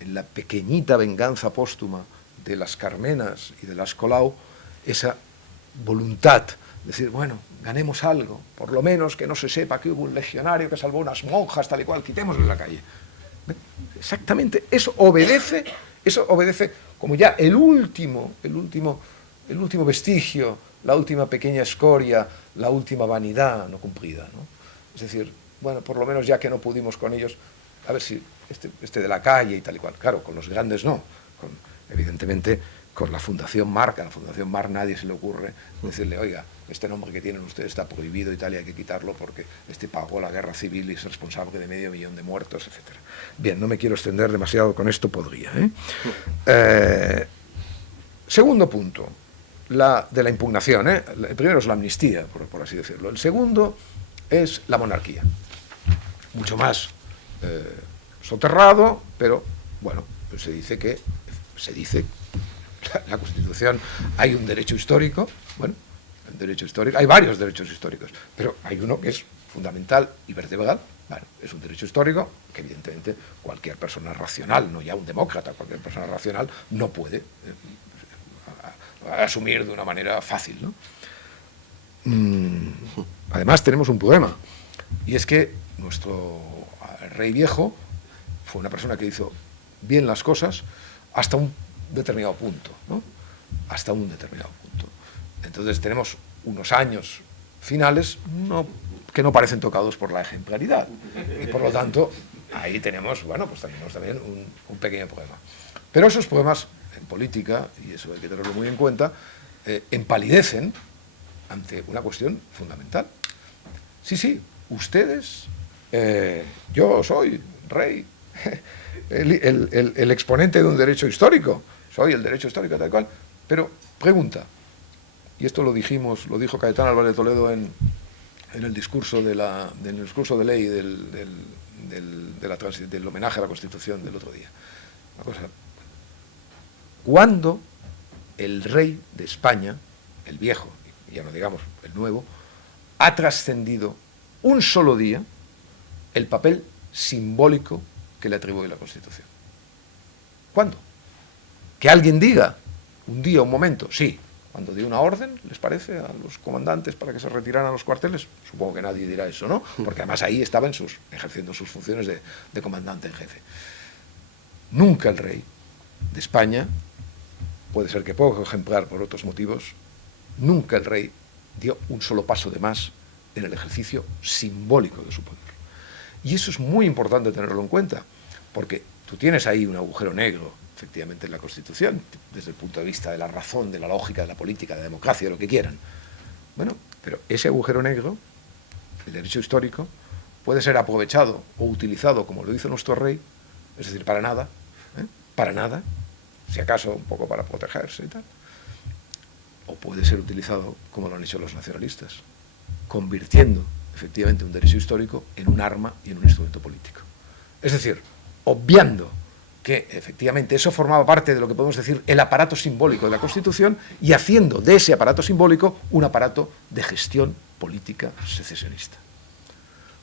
en la pequeñita venganza póstuma de las Carmenas y de las Colau esa voluntad de decir, bueno, ganemos algo, por lo menos que no se sepa que hubo un legionario que salvó unas monjas, tal y cual, quitémosle la calle. Exactamente, eso obedece como ya el último vestigio, la última pequeña escoria, la última vanidad no cumplida, ¿no? Es decir, bueno, por lo menos ya que no pudimos con ellos, a ver si este de la calle y tal y cual. Claro, con los grandes no, evidentemente con la Fundación Marc. A la Fundación Marc nadie se le ocurre decirle, oiga, este nombre que tienen ustedes está prohibido y tal, y hay que quitarlo porque pagó la guerra civil y es responsable de 500.000 de muertos, etc. Bien, no me quiero extender demasiado con esto, podría. Segundo punto, de la impugnación. El primero es la amnistía, por así decirlo. El segundo es la monarquía. Mucho más soterrado, pero bueno, pues se dice la Constitución hay un derecho histórico, bueno, el derecho histórico, hay varios derechos históricos, pero hay uno que es fundamental y vertebral. Bueno, es un derecho histórico que evidentemente cualquier persona racional, no ya un demócrata, cualquier persona racional no puede asumir de una manera fácil, ¿no? Además tenemos un problema, y es que nuestro rey viejo fue una persona que hizo bien las cosas hasta un determinado punto, ¿no? Hasta un determinado punto. Entonces tenemos unos años finales que no parecen tocados por la ejemplaridad, y por lo tanto ahí tenemos, bueno, pues tenemos también un pequeño problema. Pero esos problemas en política, y eso hay que tenerlo muy en cuenta, empalidecen ante una cuestión fundamental. Sí, ustedes, yo soy rey, el exponente de un derecho histórico, soy el derecho histórico tal cual, pero pregunta, y esto lo dijo Cayetano Álvarez de Toledo en el discurso de ley del homenaje a la Constitución del otro día. Una cosa, ¿cuándo el rey de España, el viejo, ya no digamos el nuevo, ha trascendido un solo día el papel simbólico que le atribuye la Constitución? ¿Cuándo? Que alguien diga, un día, un momento, sí, cuando dio una orden, ¿les parece?, a los comandantes para que se retiraran a los cuarteles. Supongo que nadie dirá eso, ¿no? Porque además ahí estaba ejerciendo sus funciones de comandante en jefe. Nunca el rey de España, puede ser que poco ejemplar por otros motivos, nunca el rey dio un solo paso de más en el ejercicio simbólico de su poder. Y eso es muy importante tenerlo en cuenta, porque tú tienes ahí un agujero negro, efectivamente, en la Constitución, desde el punto de vista de la razón, de la lógica, de la política, de la democracia, de lo que quieran. Bueno, pero ese agujero negro, el derecho histórico, puede ser aprovechado o utilizado, como lo hizo nuestro rey, es decir, para nada, si acaso un poco para protegerse y tal, o puede ser utilizado como lo han hecho los nacionalistas, convirtiendo efectivamente un derecho histórico en un arma y en un instrumento político. Es decir, obviando que efectivamente eso formaba parte de lo que podemos decir el aparato simbólico de la Constitución y haciendo de ese aparato simbólico un aparato de gestión política secesionista.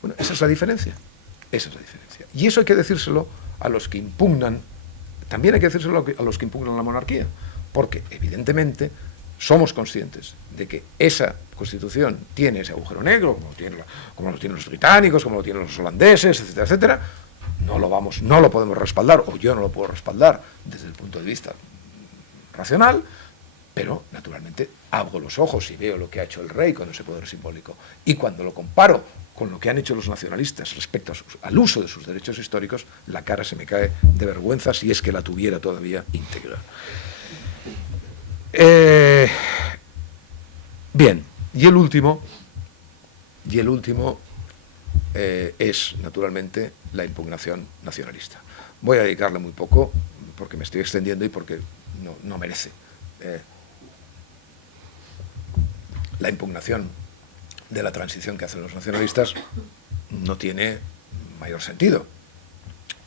Bueno, esa es la diferencia. Esa es la diferencia. Y eso hay que decírselo a los que impugnan, también hay que decírselo a los que impugnan la monarquía, porque evidentemente somos conscientes de que esa Constitución tiene ese agujero negro, como lo tienen los británicos, como lo tienen los holandeses, etcétera, etcétera. No lo podemos respaldar, o yo no lo puedo respaldar desde el punto de vista racional, pero naturalmente abro los ojos y veo lo que ha hecho el rey con ese poder simbólico. Y cuando lo comparo con lo que han hecho los nacionalistas respecto al uso de sus derechos históricos, la cara se me cae de vergüenza si es que la tuviera todavía íntegra. Bien, y el último es, naturalmente, la impugnación nacionalista. Voy a dedicarle muy poco, porque me estoy extendiendo y porque no merece. La impugnación de la transición que hacen los nacionalistas no tiene mayor sentido.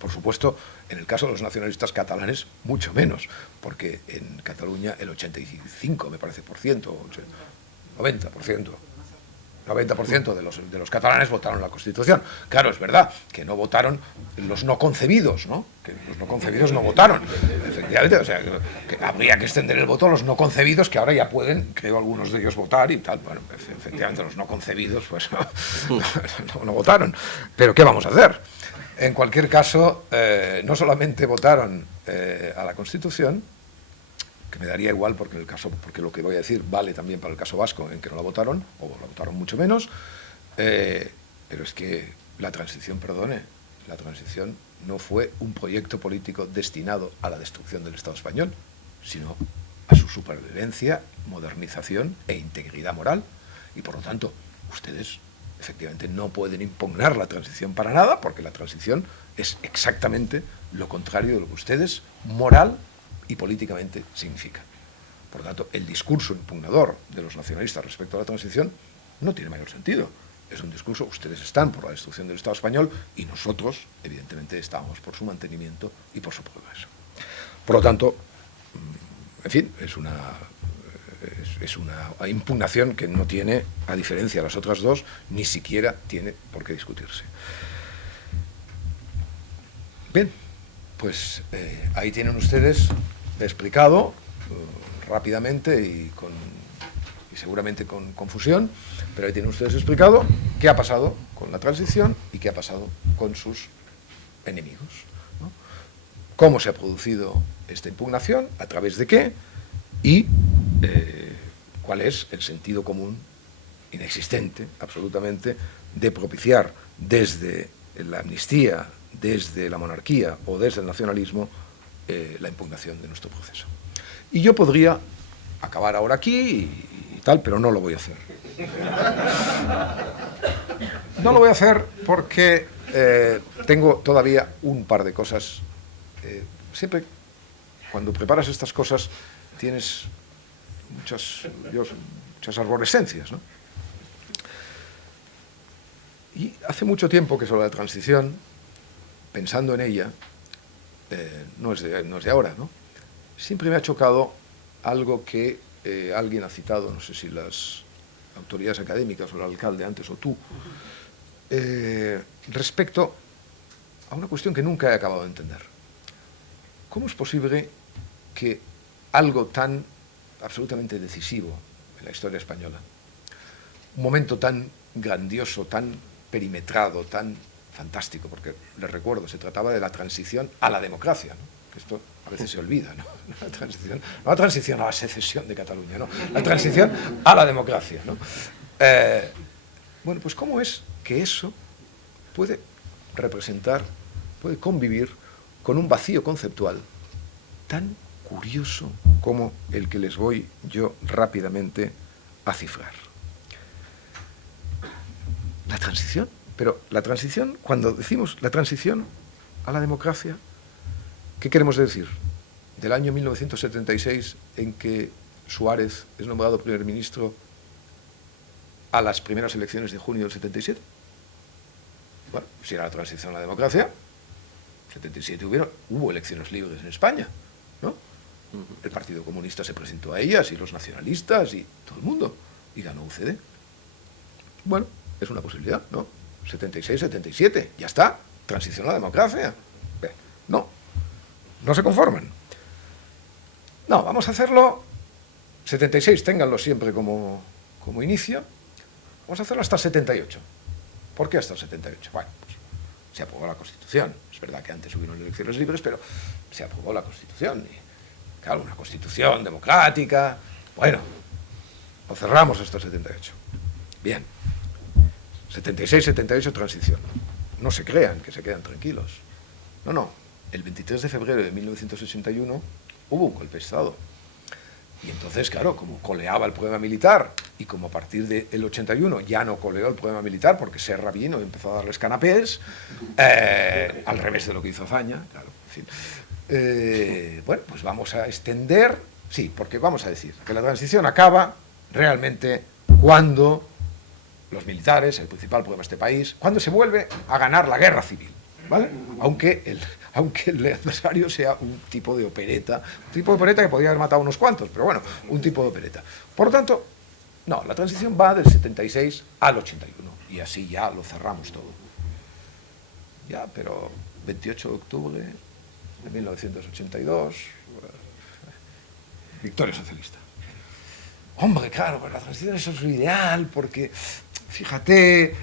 Por supuesto, en el caso de los nacionalistas catalanes, mucho menos, porque en Cataluña el 85, me parece, 90% de los catalanes votaron la Constitución. Claro, es verdad que no votaron los no concebidos, ¿no? Que los no concebidos no votaron. Efectivamente, o sea, que habría que extender el voto a los no concebidos, que ahora ya pueden, creo, algunos de ellos votar y tal. Bueno, efectivamente, los no concebidos, pues no votaron. Pero ¿qué vamos a hacer? En cualquier caso, no solamente votaron a la Constitución, que me daría igual porque lo que voy a decir vale también para el caso vasco, en que no la votaron, o la votaron mucho menos, pero es que la transición no fue un proyecto político destinado a la destrucción del Estado español, sino a su supervivencia, modernización e integridad moral. Y por lo tanto, ustedes efectivamente no pueden impugnar la transición para nada, porque la transición es exactamente lo contrario de lo que ustedes moral y políticamente significa. Por lo tanto, el discurso impugnador de los nacionalistas respecto a la transición no tiene mayor sentido. Es un discurso, ustedes están por la destrucción del Estado español y nosotros, evidentemente, estamos por su mantenimiento y por su progreso. Por lo tanto, en fin, es una impugnación que no tiene, a diferencia de las otras dos, ni siquiera tiene por qué discutirse. Bien, pues ahí tienen ustedes explicado rápidamente y seguramente con confusión, pero ahí tienen ustedes explicado qué ha pasado con la transición y qué ha pasado con sus enemigos, ¿no? Cómo se ha producido esta impugnación, a través de qué, y cuál es el sentido común inexistente, absolutamente, de propiciar desde la amnistía, desde la monarquía o desde el nacionalismo la impugnación de nuestro proceso. Y yo podría acabar ahora aquí y tal, pero no lo voy a hacer. No lo voy a hacer porque tengo todavía un par de cosas. Siempre cuando preparas estas cosas tienes muchas arborescencias, ¿no? Y hace mucho tiempo que sobre la transición, pensando en ella, no es de ahora, ¿no? Siempre me ha chocado algo que alguien ha citado, no sé si las autoridades académicas o el alcalde antes o tú, respecto a una cuestión que nunca he acabado de entender. ¿Cómo es posible que algo tan absolutamente decisivo en la historia española, un momento tan grandioso, tan perimetrado, tan fantástico, porque les recuerdo, se trataba de la transición a la democracia, ¿no? Que esto a veces se olvida, ¿no? No la transición a la secesión de Cataluña, ¿no? La transición a la democracia, ¿no? Bueno, pues ¿cómo es que eso puede representar, puede convivir con un vacío conceptual tan curioso como el que les voy yo rápidamente a cifrar? La transición, pero la transición, cuando decimos la transición a la democracia, ¿qué queremos decir? Del año 1976, en que Suárez es nombrado primer ministro, a las primeras elecciones de junio del 77. Bueno, si era la transición a la democracia, en 77 hubo elecciones libres en España, ¿no? El Partido Comunista se presentó a ellas, y los nacionalistas, y todo el mundo, y ganó UCD. Bueno, es una posibilidad, ¿no? 76, 77, ya está, transición a la democracia. No se conforman. No, vamos a hacerlo, 76, ténganlo siempre como inicio, vamos a hacerlo hasta el 78. ¿Por qué hasta el 78? Bueno, pues se aprobó la Constitución. Es verdad que antes hubieron elecciones libres, pero se aprobó la Constitución. Y, claro, una Constitución democrática. Bueno, lo cerramos hasta el 78. Bien. 76, 78, transición. No se crean que se quedan tranquilos. No. El 23 de febrero de 1981 hubo un golpe de Estado. Y entonces, claro, como coleaba el problema militar, y como a partir del 81 ya no coleó el problema militar porque Serra vino y empezó a darles canapés, al revés de lo que hizo Faña, claro, en fin. Bueno, pues vamos a extender, sí, porque vamos a decir que la transición acaba realmente cuando los militares, el principal problema de este país, cuando se vuelve a ganar la guerra civil, ¿vale? Aunque el adversario sea un tipo de opereta que podría haber matado a unos cuantos, pero bueno, un tipo de opereta. Por lo tanto, no, la transición va del 76 al 81, y así ya lo cerramos todo. Ya, pero 28 de octubre de 1982, victoria socialista. Hombre, claro, pues la transición eso es lo ideal, porque fíjate,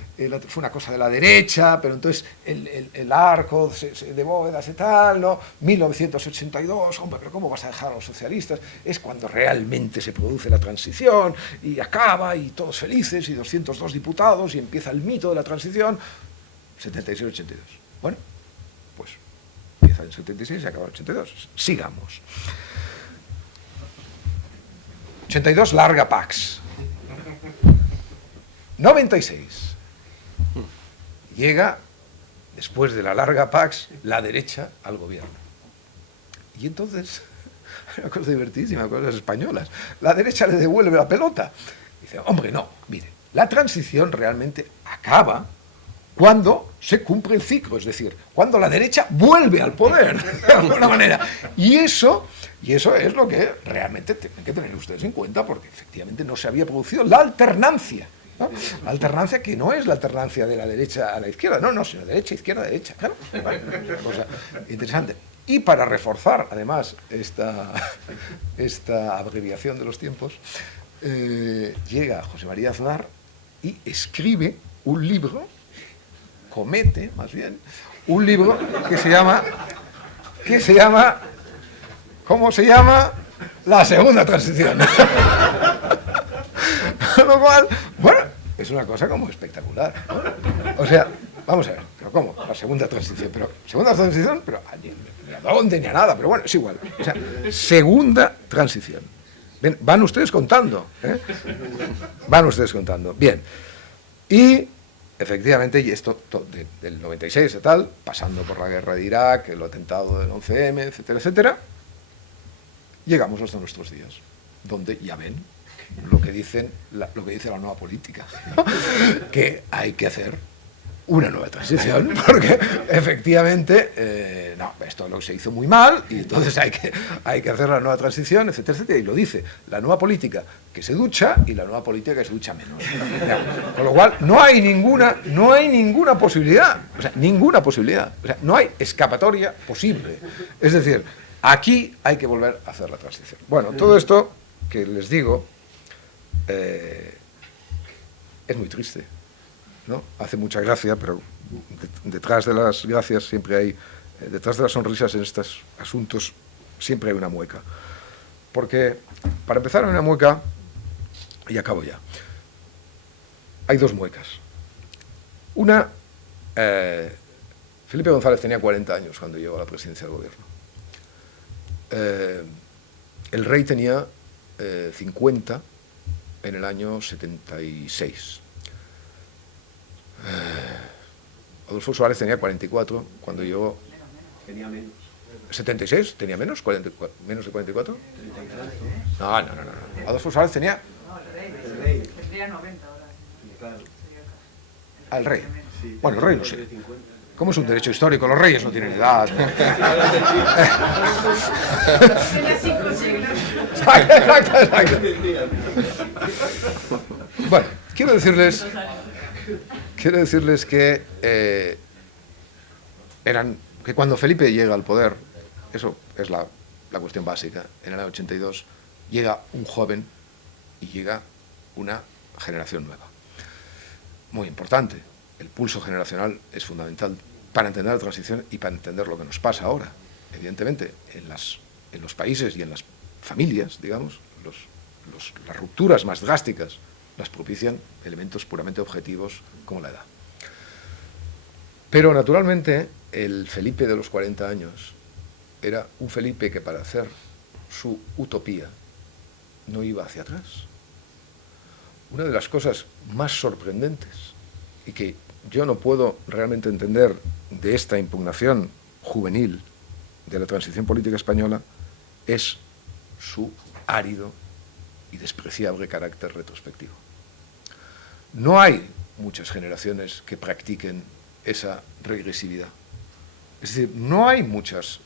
fue una cosa de la derecha, pero entonces el arco de bóvedas y tal, ¿no? 1982, hombre, pero ¿cómo vas a dejar a los socialistas? Es cuando realmente se produce la transición y acaba y todos felices y 202 diputados y empieza el mito de la transición. 76-82. Bueno, pues empieza en 76 y acaba en 82. Sigamos. 82, larga Pax. 96. Llega, después de la larga Pax, la derecha al gobierno. Y entonces, una cosa divertidísima, cosas españolas, la derecha le devuelve la pelota. Dice, hombre, no, mire, la transición realmente acaba cuando se cumple el ciclo, es decir, cuando la derecha vuelve al poder, de alguna manera. Y eso es lo que realmente tienen que tener ustedes en cuenta, porque efectivamente no se había producido la alternancia, ¿no? La alternancia que no es la alternancia de la derecha a la izquierda, no, sino derecha, izquierda, derecha, claro. Cosa interesante. Y para reforzar, además, esta abreviación de los tiempos, llega José María Aznar y escribe un libro, comete, más bien, un libro que se llama, ¿cómo se llama? La segunda transición. Con lo cual, bueno, es una cosa como espectacular, ¿no? O sea, vamos a ver, pero ¿cómo? La segunda transición, pero ni a dónde ni a nada, pero bueno, es igual. O sea, segunda transición. Bien, van ustedes contando, ¿eh? Van ustedes contando. Bien. Y efectivamente, y esto del 96 y tal, pasando por la guerra de Irak, el atentado del 11M, etcétera, etcétera, llegamos hasta nuestros días, donde ya ven lo que dice la nueva política, ¿no? Que hay que hacer una nueva transición, porque efectivamente, esto lo se hizo muy mal, y entonces hay que hacer la nueva transición, etcétera, etcétera, y lo dice la nueva política que se ducha y la nueva política que se ducha menos. Con lo cual, no hay ninguna posibilidad, o sea, no hay escapatoria posible. Es decir, aquí hay que volver a hacer la transición. Bueno, todo esto que les digo es muy triste, ¿no? Hace mucha gracia, pero detrás de las gracias siempre hay, detrás de las sonrisas en estos asuntos siempre hay una mueca. Porque, para empezar, hay una mueca, y acabo ya. Hay dos muecas. Una, Felipe González tenía 40 años cuando llegó a la presidencia del gobierno. El rey tenía 50 en el año 76. Adolfo Suárez tenía 44 cuando llegó. Tenía menos. ¿76? ¿Tenía menos? ¿Menos de 44? No. Adolfo Suárez tenía... No, el rey. Tendría 90 ahora. Claro. Al rey. Sí, Bueno, el rey no sé. 50. ¿Cómo es un derecho histórico? Los reyes no tienen edad. Tenía 5 siglos. Exacto. Bueno, quiero decirles que que cuando Felipe llega al poder, eso es la cuestión básica, en el año 82 llega un joven y llega una generación nueva. Muy importante. El pulso generacional es fundamental para entender la transición y para entender lo que nos pasa ahora. Evidentemente, en los países y en las familias, digamos, las rupturas más drásticas las propician elementos puramente objetivos como la edad. Pero, naturalmente, el Felipe de los 40 años era un Felipe que, para hacer su utopía, no iba hacia atrás. Una de las cosas más sorprendentes y que yo no puedo realmente entender de esta impugnación juvenil de la transición política española es su árido y despreciable carácter retrospectivo. No hay muchas generaciones que practiquen esa regresividad. Es decir, no hay muchas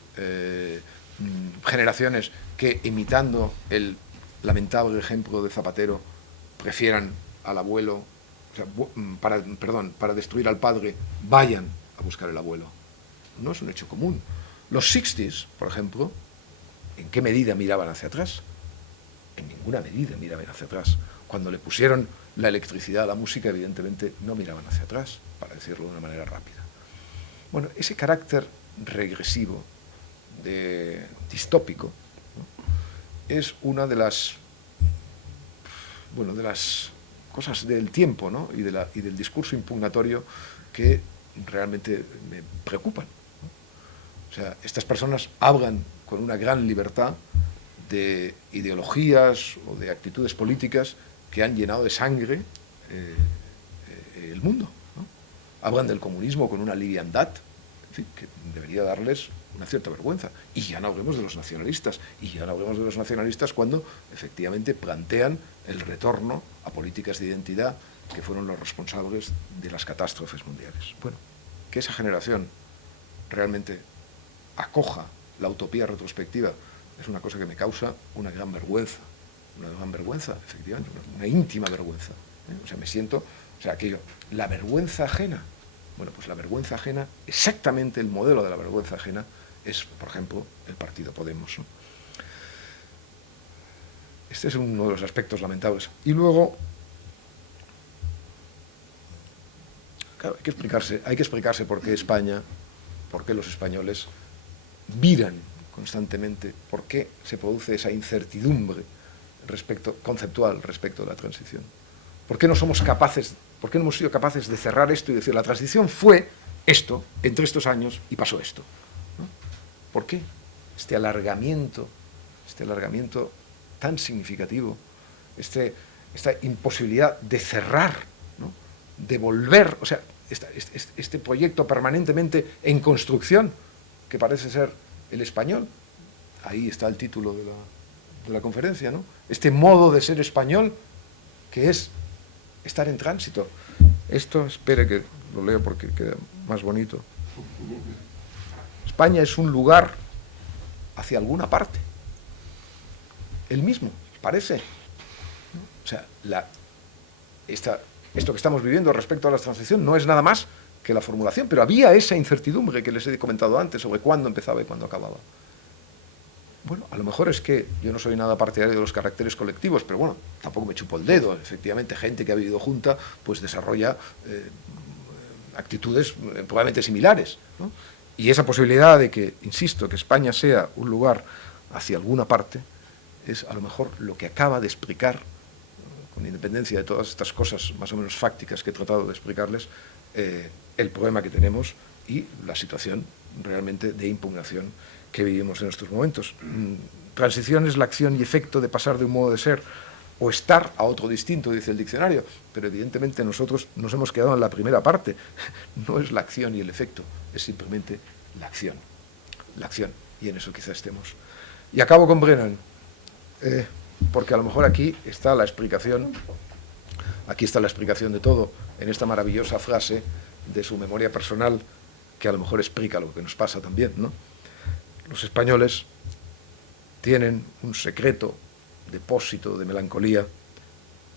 generaciones que, imitando el lamentable ejemplo de Zapatero, prefieran al abuelo, o sea, para destruir al padre, vayan a buscar el abuelo. No es un hecho común. Los 60s, por ejemplo, ¿en qué medida miraban hacia atrás? En ninguna medida miraban hacia atrás. Cuando le pusieron la electricidad a la música, evidentemente no miraban hacia atrás, para decirlo de una manera rápida. Bueno, ese carácter regresivo, distópico, ¿no? Es una de las cosas del tiempo, ¿no? y del discurso impugnatorio que realmente me preocupan, ¿no? O sea, estas personas hablan con una gran libertad de ideologías o de actitudes políticas que han llenado de sangre el mundo, ¿no? Hablan del comunismo con una liviandad, en fin, que debería darles una cierta vergüenza. Y ya no hablemos de los nacionalistas. Y ya no hablemos de los nacionalistas cuando efectivamente plantean el retorno a políticas de identidad que fueron los responsables de las catástrofes mundiales. Bueno, que esa generación realmente acoja la utopía retrospectiva es una cosa que me causa una gran vergüenza, efectivamente, una íntima vergüenza. O sea, me siento, o sea, aquello, la vergüenza ajena. Bueno, pues la vergüenza ajena, exactamente el modelo de la vergüenza ajena es, por ejemplo, el partido Podemos, ¿no? Este es uno de los aspectos lamentables. Y luego, claro, hay que explicarse por qué España, por qué los españoles viran constantemente, por qué se produce esa incertidumbre conceptual respecto de la transición. ¿Por qué no somos capaces, por qué no hemos sido capaces de cerrar esto y decir, la transición fue esto, entre estos años, y pasó esto, ¿no? ¿Por qué? Este alargamiento tan significativo, esta imposibilidad de cerrar, ¿no? De volver, o sea, este proyecto permanentemente en construcción, que parece ser el español. Ahí está el título de la conferencia, ¿no? Este modo de ser español, que es estar en tránsito. Esto, espere que lo leo porque queda más bonito. España es un lugar hacia alguna parte. El mismo, parece. O sea, esto que estamos viviendo respecto a la transición no es nada más que la formulación, pero había esa incertidumbre que les he comentado antes sobre cuándo empezaba y cuándo acababa. Bueno, a lo mejor es que yo no soy nada partidario de los caracteres colectivos, pero bueno, tampoco me chupo el dedo. Efectivamente, gente que ha vivido junta, pues desarrolla actitudes probablemente similares, ¿no? Y esa posibilidad de que, insisto, que España sea un lugar hacia alguna parte, es a lo mejor lo que acaba de explicar, con independencia de todas estas cosas más o menos fácticas que he tratado de explicarles, el problema que tenemos y la situación realmente de impugnación que vivimos en estos momentos. Transición es la acción y efecto de pasar de un modo de ser o estar a otro distinto, dice el diccionario, pero evidentemente nosotros nos hemos quedado en la primera parte. No es la acción y el efecto, es simplemente la acción, y en eso quizá estemos. Y acabo con Brennan, porque a lo mejor aquí está la explicación de todo, en esta maravillosa frase de su memoria personal, que a lo mejor explica lo que nos pasa también, ¿no? Los españoles tienen un secreto depósito de melancolía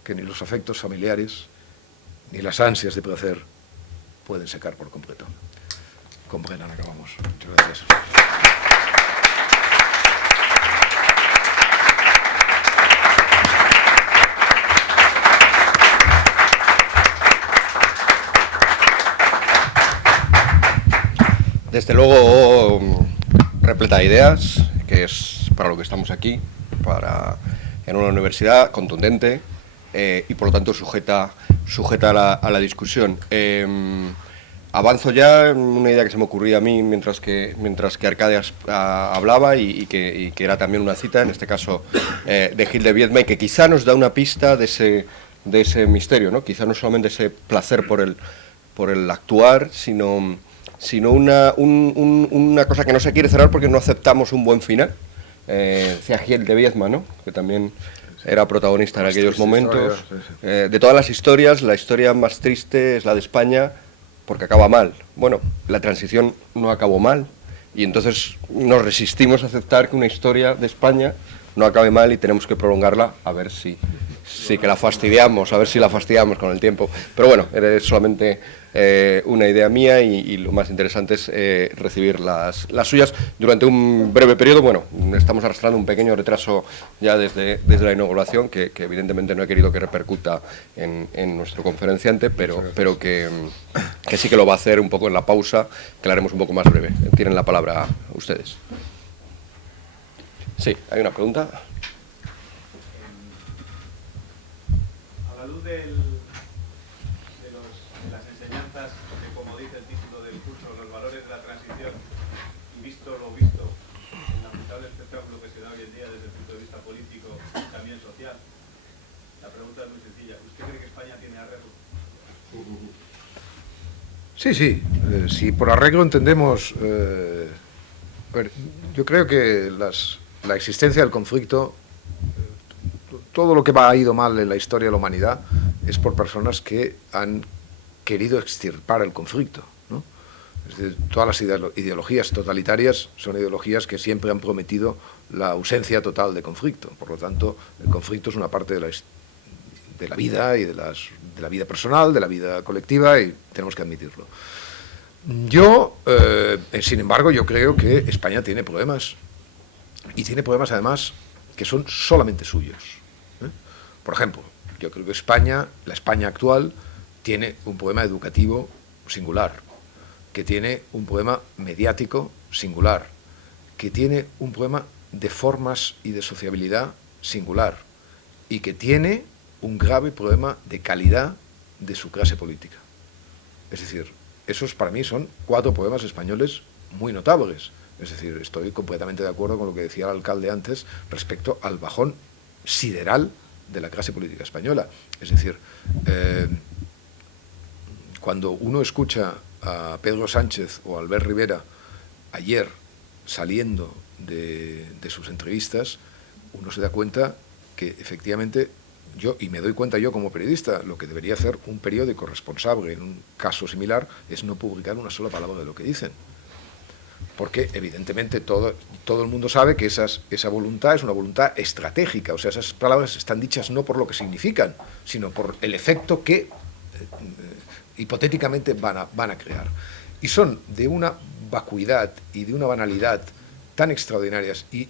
que ni los afectos familiares ni las ansias de placer pueden secar por completo. Con Brennan acabamos. Muchas gracias. Desde luego, repleta de ideas, que es para lo que estamos aquí, en una universidad contundente y por lo tanto sujeta a la discusión. Avanzo ya en una idea que se me ocurría a mí mientras que Arcadias hablaba y que era también una cita, en este caso de Gil de Viedma, y que quizá nos da una pista de ese misterio, ¿no? Quizá no solamente ese placer por el actuar, sino una cosa que no se quiere cerrar porque no aceptamos un buen final. Decía Gil de Viedma, ¿no? Que también era protagonista en aquellos momentos. De todas las historias, la historia más triste es la de España, porque acaba mal. Bueno, la transición no acabó mal, y entonces nos resistimos a aceptar que una historia de España no acabe mal y tenemos que prolongarla a ver si que la fastidiamos, a ver si la fastidiamos con el tiempo. Pero bueno, es solamente una idea mía y lo más interesante es recibir las suyas durante un breve periodo. Bueno, estamos arrastrando un pequeño retraso ya desde la inauguración que evidentemente no he querido que repercuta en nuestro conferenciante, pero que sí que lo va a hacer un poco en la pausa, que la haremos un poco más breve. Tienen la palabra ustedes. Sí, hay una pregunta. A la luz de las enseñanzas, de, como dice el título del curso, los valores de la transición, y visto lo visto, el lamentable espectáculo que se da hoy en día desde el punto de vista político y también social, la pregunta es muy sencilla. ¿Usted cree que España tiene arreglo? Sí. Si por arreglo entendemos... yo creo que la existencia del conflicto, todo lo que ha ido mal en la historia de la humanidad, es por personas que han querido extirpar el conflicto, ¿no? Es decir, todas las ideologías totalitarias son ideologías que siempre han prometido la ausencia total de conflicto. Por lo tanto, el conflicto es una parte de la vida y de la vida personal, de la vida colectiva, y tenemos que admitirlo. Yo, sin embargo, yo creo que España tiene problemas, y tiene problemas además que son solamente suyos, ¿eh? Por ejemplo, yo creo que la España actual, tiene un problema educativo singular, que tiene un problema mediático singular, que tiene un problema de formas y de sociabilidad singular, y que tiene un grave problema de calidad de su clase política. Es decir, esos para mí son 4 problemas españoles muy notables. Es decir, estoy completamente de acuerdo con lo que decía el alcalde antes respecto al bajón sideral de la clase política española. Es decir, cuando uno escucha a Pedro Sánchez o a Albert Rivera ayer saliendo de sus entrevistas, uno se da cuenta que efectivamente y me doy cuenta yo como periodista, lo que debería hacer un periódico responsable en un caso similar es no publicar una sola palabra de lo que dicen. Porque evidentemente todo el mundo sabe que esa voluntad es una voluntad estratégica, o sea, esas palabras están dichas no por lo que significan, sino por el efecto que hipotéticamente van a crear. Y son de una vacuidad y de una banalidad tan extraordinarias y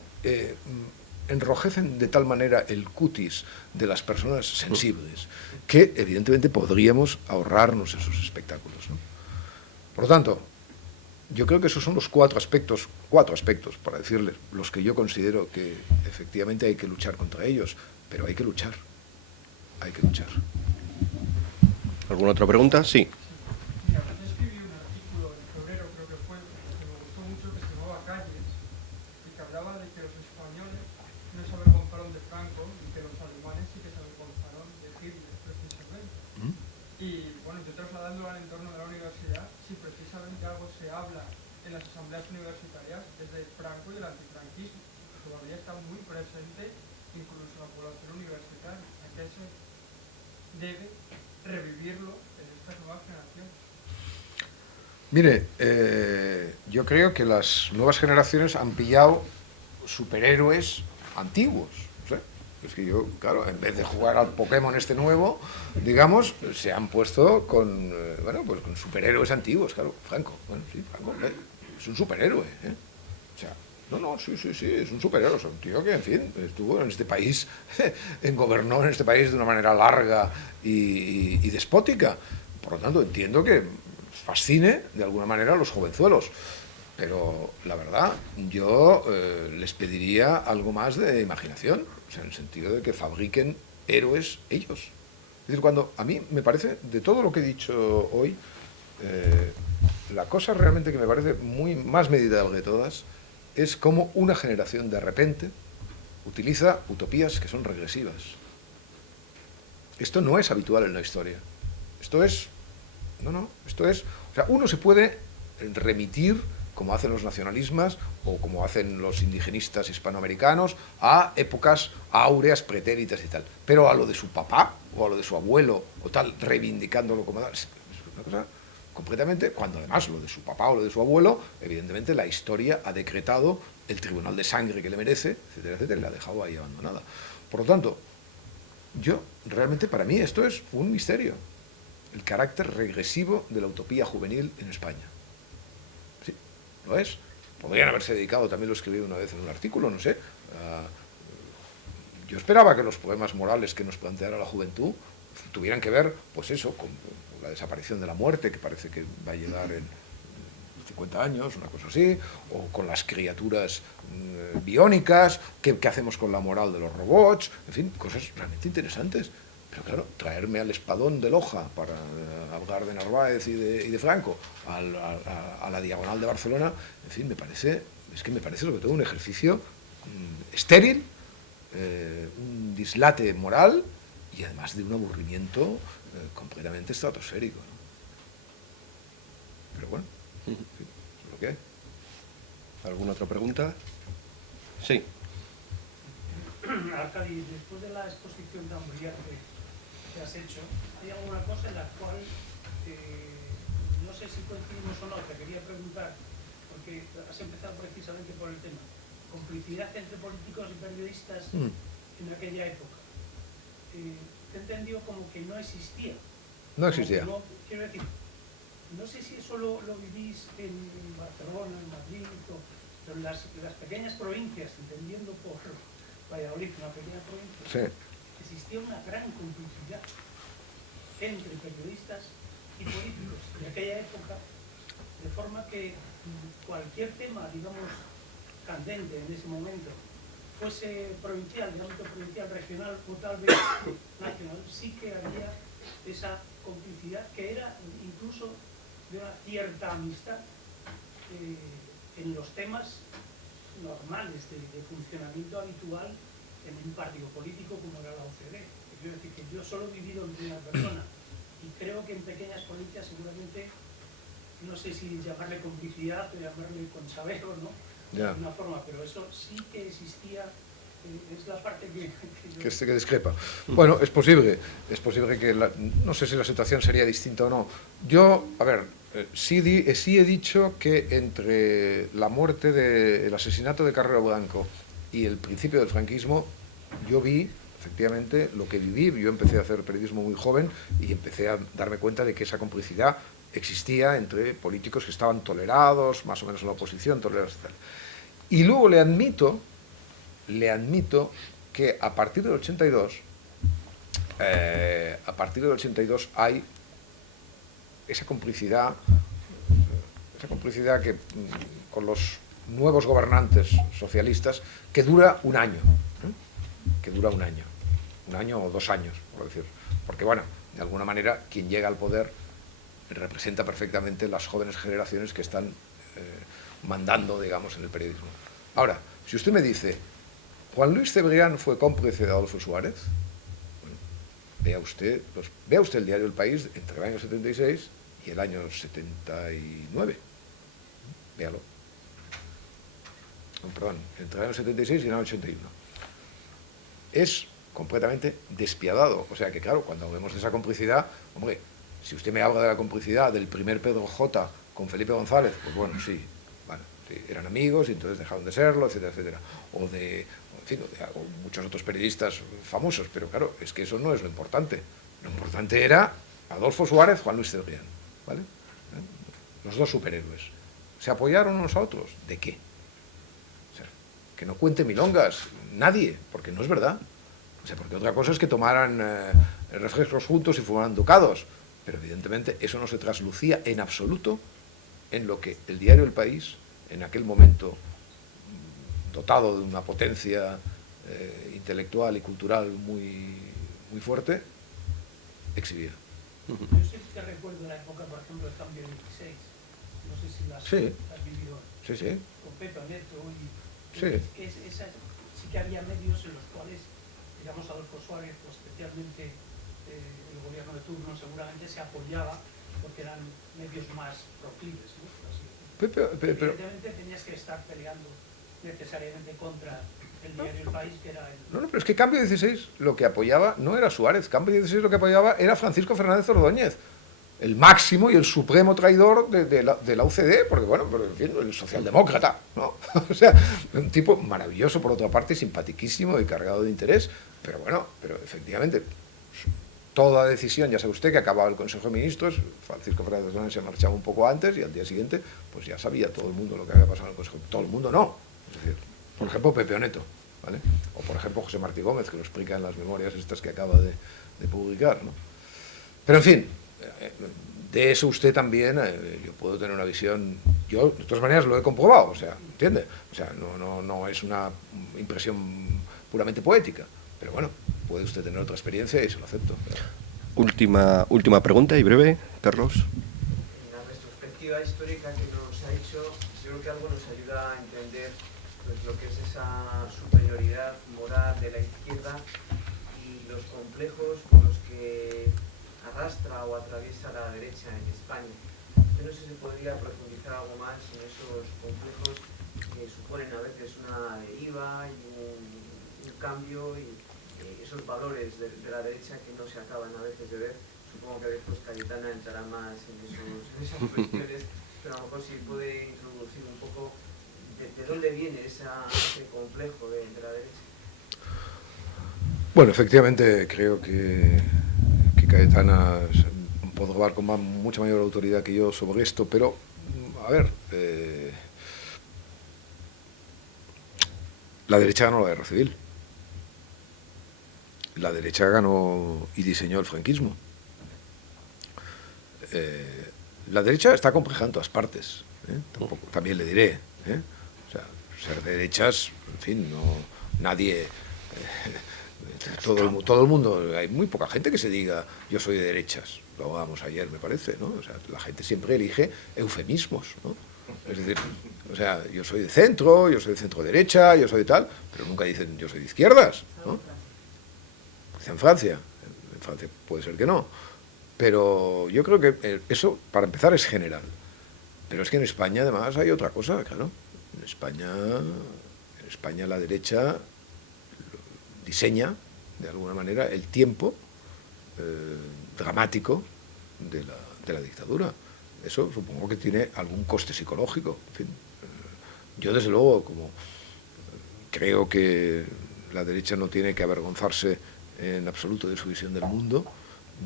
enrojecen de tal manera el cutis de las personas sensibles que evidentemente podríamos ahorrarnos esos espectáculos, ¿no? Por lo tanto, yo creo que esos son los cuatro aspectos, para decirles, los que yo considero que efectivamente hay que luchar contra ellos, pero hay que luchar. ¿Alguna otra pregunta? Sí. Mira, yo escribí un artículo en febrero, creo que fue, que me gustó mucho, que se llamaba Calles, y que hablaba de que los españoles no se avergonzaron de Franco y que los alemanes sí que se avergonzaron de Hitler, precisamente. Y bueno, yo trasladándolo al entorno de la universidad, si precisamente algo se habla en las asambleas universitarias desde Franco y el antifranquismo, todavía está muy presente incluso en la población universitaria. ¿A qué se debe revivirlo en estas nuevas generaciones? Mire, yo creo que las nuevas generaciones han pillado superhéroes antiguos. Es que yo, claro, en vez de jugar al Pokémon este nuevo, digamos, se han puesto con, pues con superhéroes antiguos, claro. Franco, Franco, es un superhéroe, ¿eh? O sea, sí, es un superhéroe, es un tío que, en fin, estuvo en este país, gobernó en este país de una manera larga y despótica. Por lo tanto, entiendo que fascine, de alguna manera, a los jovenzuelos. Pero, la verdad, yo les pediría algo más de imaginación, o sea, en el sentido de que fabriquen héroes ellos. Es decir, cuando a mí me parece, de todo lo que he dicho hoy, la cosa realmente que me parece más meditable de todas es cómo una generación de repente utiliza utopías que son regresivas. Esto no es habitual en la historia. Esto es... O sea, uno se puede remitir, como hacen los nacionalistas o como hacen los indigenistas hispanoamericanos, a épocas áureas, pretéritas y tal. Pero a lo de su papá o a lo de su abuelo o tal, reivindicándolo como tal, es una cosa completamente, cuando además lo de su papá o lo de su abuelo, evidentemente la historia ha decretado el tribunal de sangre que le merece, etcétera, etcétera, y la ha dejado ahí abandonada. Por lo tanto, realmente para mí esto es un misterio, el carácter regresivo de la utopía juvenil en España. Sí, lo es. Podrían haberse dedicado, también lo escribí una vez en un artículo, no sé. Yo esperaba que los problemas morales que nos planteara la juventud tuvieran que ver, pues eso, con la desaparición de la muerte, que parece que va a llegar en 50 años, una cosa así, o con las criaturas biónicas, qué hacemos con la moral de los robots, en fin, cosas realmente interesantes. Pero claro, traerme al Espadón de Loja para hablar de Narváez y de Franco a la Diagonal de Barcelona, en fin, me parece sobre todo un ejercicio estéril, un dislate moral y además de un aburrimiento completamente estratosférico, ¿no? Pero bueno, en fin, es lo que hay. ¿Alguna otra pregunta? Sí. Arcadi, después de la exposición tan brillante que has hecho, hay alguna cosa en la cual no sé si coincidimos o no, te quería preguntar, porque has empezado precisamente por el tema, complicidad entre políticos y periodistas en aquella época. Te entendió como que no existía. No existía. No, quiero decir, no sé si eso lo vivís en Barcelona, en Madrid, pero en las pequeñas provincias, entendiendo por Valladolid, una pequeña provincia, Sí. existía una gran complicidad entre periodistas y políticos en aquella época, de forma que cualquier tema, digamos, candente en ese momento, fuese provincial, de ámbito provincial, regional o tal vez nacional, sí que había esa complicidad que era incluso de una cierta amistad en los temas normales de funcionamiento habitual en un partido político como era la OCDE. Quiero decir que yo solo he vivido en primera persona y creo que en pequeñas provincias seguramente, no sé si llamarle complicidad o llamarle consabeo, ¿no? De alguna forma, pero eso sí que existía, es la parte que discrepa. Bueno, es posible que, no sé si la situación sería distinta o no. Yo, a ver, sí he dicho que entre la muerte el asesinato de Carrero Blanco y el principio del franquismo, yo vi, efectivamente, lo que viví. Yo empecé a hacer periodismo muy joven y empecé a darme cuenta de que esa complicidad existía entre políticos que estaban tolerados, más o menos en la oposición, tolerados y tal. Y luego le admito que a partir del 82, hay esa complicidad que con los nuevos gobernantes socialistas que dura un año, un año o 2 años, por decir, porque bueno, de alguna manera quien llega al poder representa perfectamente las jóvenes generaciones que están mandando, digamos, en el periodismo. Ahora, si usted me dice, Juan Luis Cebrián fue cómplice de Adolfo Suárez, bueno, vea usted el diario El País entre el año 76 y el año 79. Véalo. Perdón, entre el año 76 y el año 81. Es completamente despiadado. O sea que, claro, cuando hablemos de esa complicidad, hombre, si usted me habla de la complicidad del primer Pedro J. con Felipe González, pues bueno, sí, bueno, sí, eran amigos y entonces dejaron de serlo, etcétera, etcétera. O de muchos otros periodistas famosos, pero claro, es que eso no es lo importante. Lo importante era Adolfo Suárez, Juan Luis Cebrián, ¿vale? Los dos superhéroes. ¿Se apoyaron unos a otros? ¿De qué? O sea, que no cuente milongas, nadie, porque no es verdad. O sea, porque otra cosa es que tomaran refrescos juntos y fumaran ducados, pero evidentemente eso no se traslucía en absoluto en lo que el diario El País, en aquel momento dotado de una potencia intelectual y cultural muy, muy fuerte, exhibía. Yo sí que recuerdo la época, por ejemplo, del cambio del 16. No sé si las has vivido. Sí, sí. Con Pepe Neto y sí. Sí que había medios en los cuales, digamos, Adolfo Suárez, o especialmente el gobierno de turno, seguramente se apoyaba porque eran medios más proclives, ¿no? Así. Evidentemente tenías que estar peleando necesariamente contra el diario El País, que era el... No, pero es que Cambio 16 lo que apoyaba no era Suárez, Cambio 16 lo que apoyaba era Francisco Fernández Ordóñez, el máximo y el supremo traidor de la UCD, porque bueno, pero, en fin, el socialdemócrata, ¿no? O sea, un tipo maravilloso por otra parte, simpatiquísimo y cargado de interés, pero bueno, pero efectivamente, toda decisión, ya sabe usted que acababa el Consejo de Ministros, Francisco Fernández Ordóñez se marchaba un poco antes y al día siguiente, pues ya sabía todo el mundo lo que había pasado en el Consejo, todo el mundo no, es decir, por ejemplo, Pepe Neto, ¿vale? O por ejemplo José Martí Gómez, que lo explica en las memorias estas que acaba de publicar, ¿no? Pero en fin, de eso usted también, yo puedo tener una visión, yo de todas maneras lo he comprobado, o sea, ¿entiende? O sea, no es una impresión puramente poética, pero bueno, puede usted tener otra experiencia y se lo acepto. Última pregunta y breve, Carlos. En la retrospectiva histórica que nos ha hecho, yo creo que algo nos ayuda a entender pues, lo que es esa superioridad moral de la izquierda y los complejos con los que arrastra o atraviesa la derecha en España. Yo no sé si podría profundizar algo más en esos complejos que suponen a veces una deriva y un cambio y esos valores de la derecha que no se acaban a veces de ver. Supongo que después Cayetana entrará más en esas cuestiones, pero a lo mejor sí puede introducir un poco de dónde viene ese complejo de la derecha. Bueno, efectivamente creo que Cayetana puede hablar con mucha mayor autoridad que yo sobre esto, pero a ver, la derecha ganó la guerra civil, la derecha ganó y diseñó el franquismo. La derecha está compleja en todas partes, también le diré, o sea, ser de derechas, en fin, no, nadie, todo el mundo, hay muy poca gente que se diga yo soy de derechas, lo hablábamos ayer me parece, ¿no? O sea, la gente siempre elige eufemismos, ¿no? Es decir, o sea, yo soy de centro derecha, yo soy de tal, pero nunca dicen yo soy de izquierdas, ¿no? En Francia puede ser que no. Pero yo creo que eso, para empezar, es general. Pero es que en España, además, hay otra cosa, claro. En España la derecha diseña, de alguna manera, el tiempo dramático de la dictadura. Eso supongo que tiene algún coste psicológico. En fin, yo, desde luego, como creo que la derecha no tiene que avergonzarse en absoluto de su visión del mundo,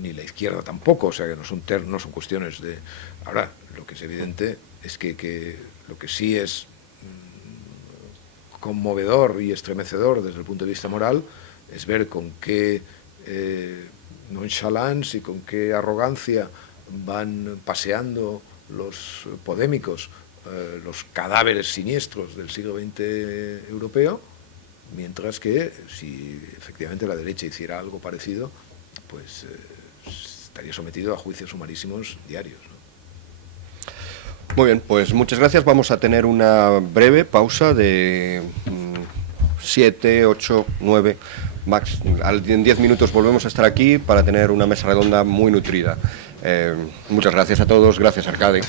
ni la izquierda tampoco, o sea que no son cuestiones de... Ahora, lo que es evidente es que lo que sí es conmovedor y estremecedor desde el punto de vista moral es ver con qué nonchalance y con qué arrogancia van paseando los podémicos los cadáveres siniestros del siglo XX europeo, mientras que si efectivamente la derecha hiciera algo parecido, pues estaría sometido a juicios sumarísimos diarios, ¿no? Muy bien, pues muchas gracias. Vamos a tener una breve pausa de 7, 8, 9, max. En 10 minutos volvemos a estar aquí para tener una mesa redonda muy nutrida. Muchas gracias a todos. Gracias, Arcade.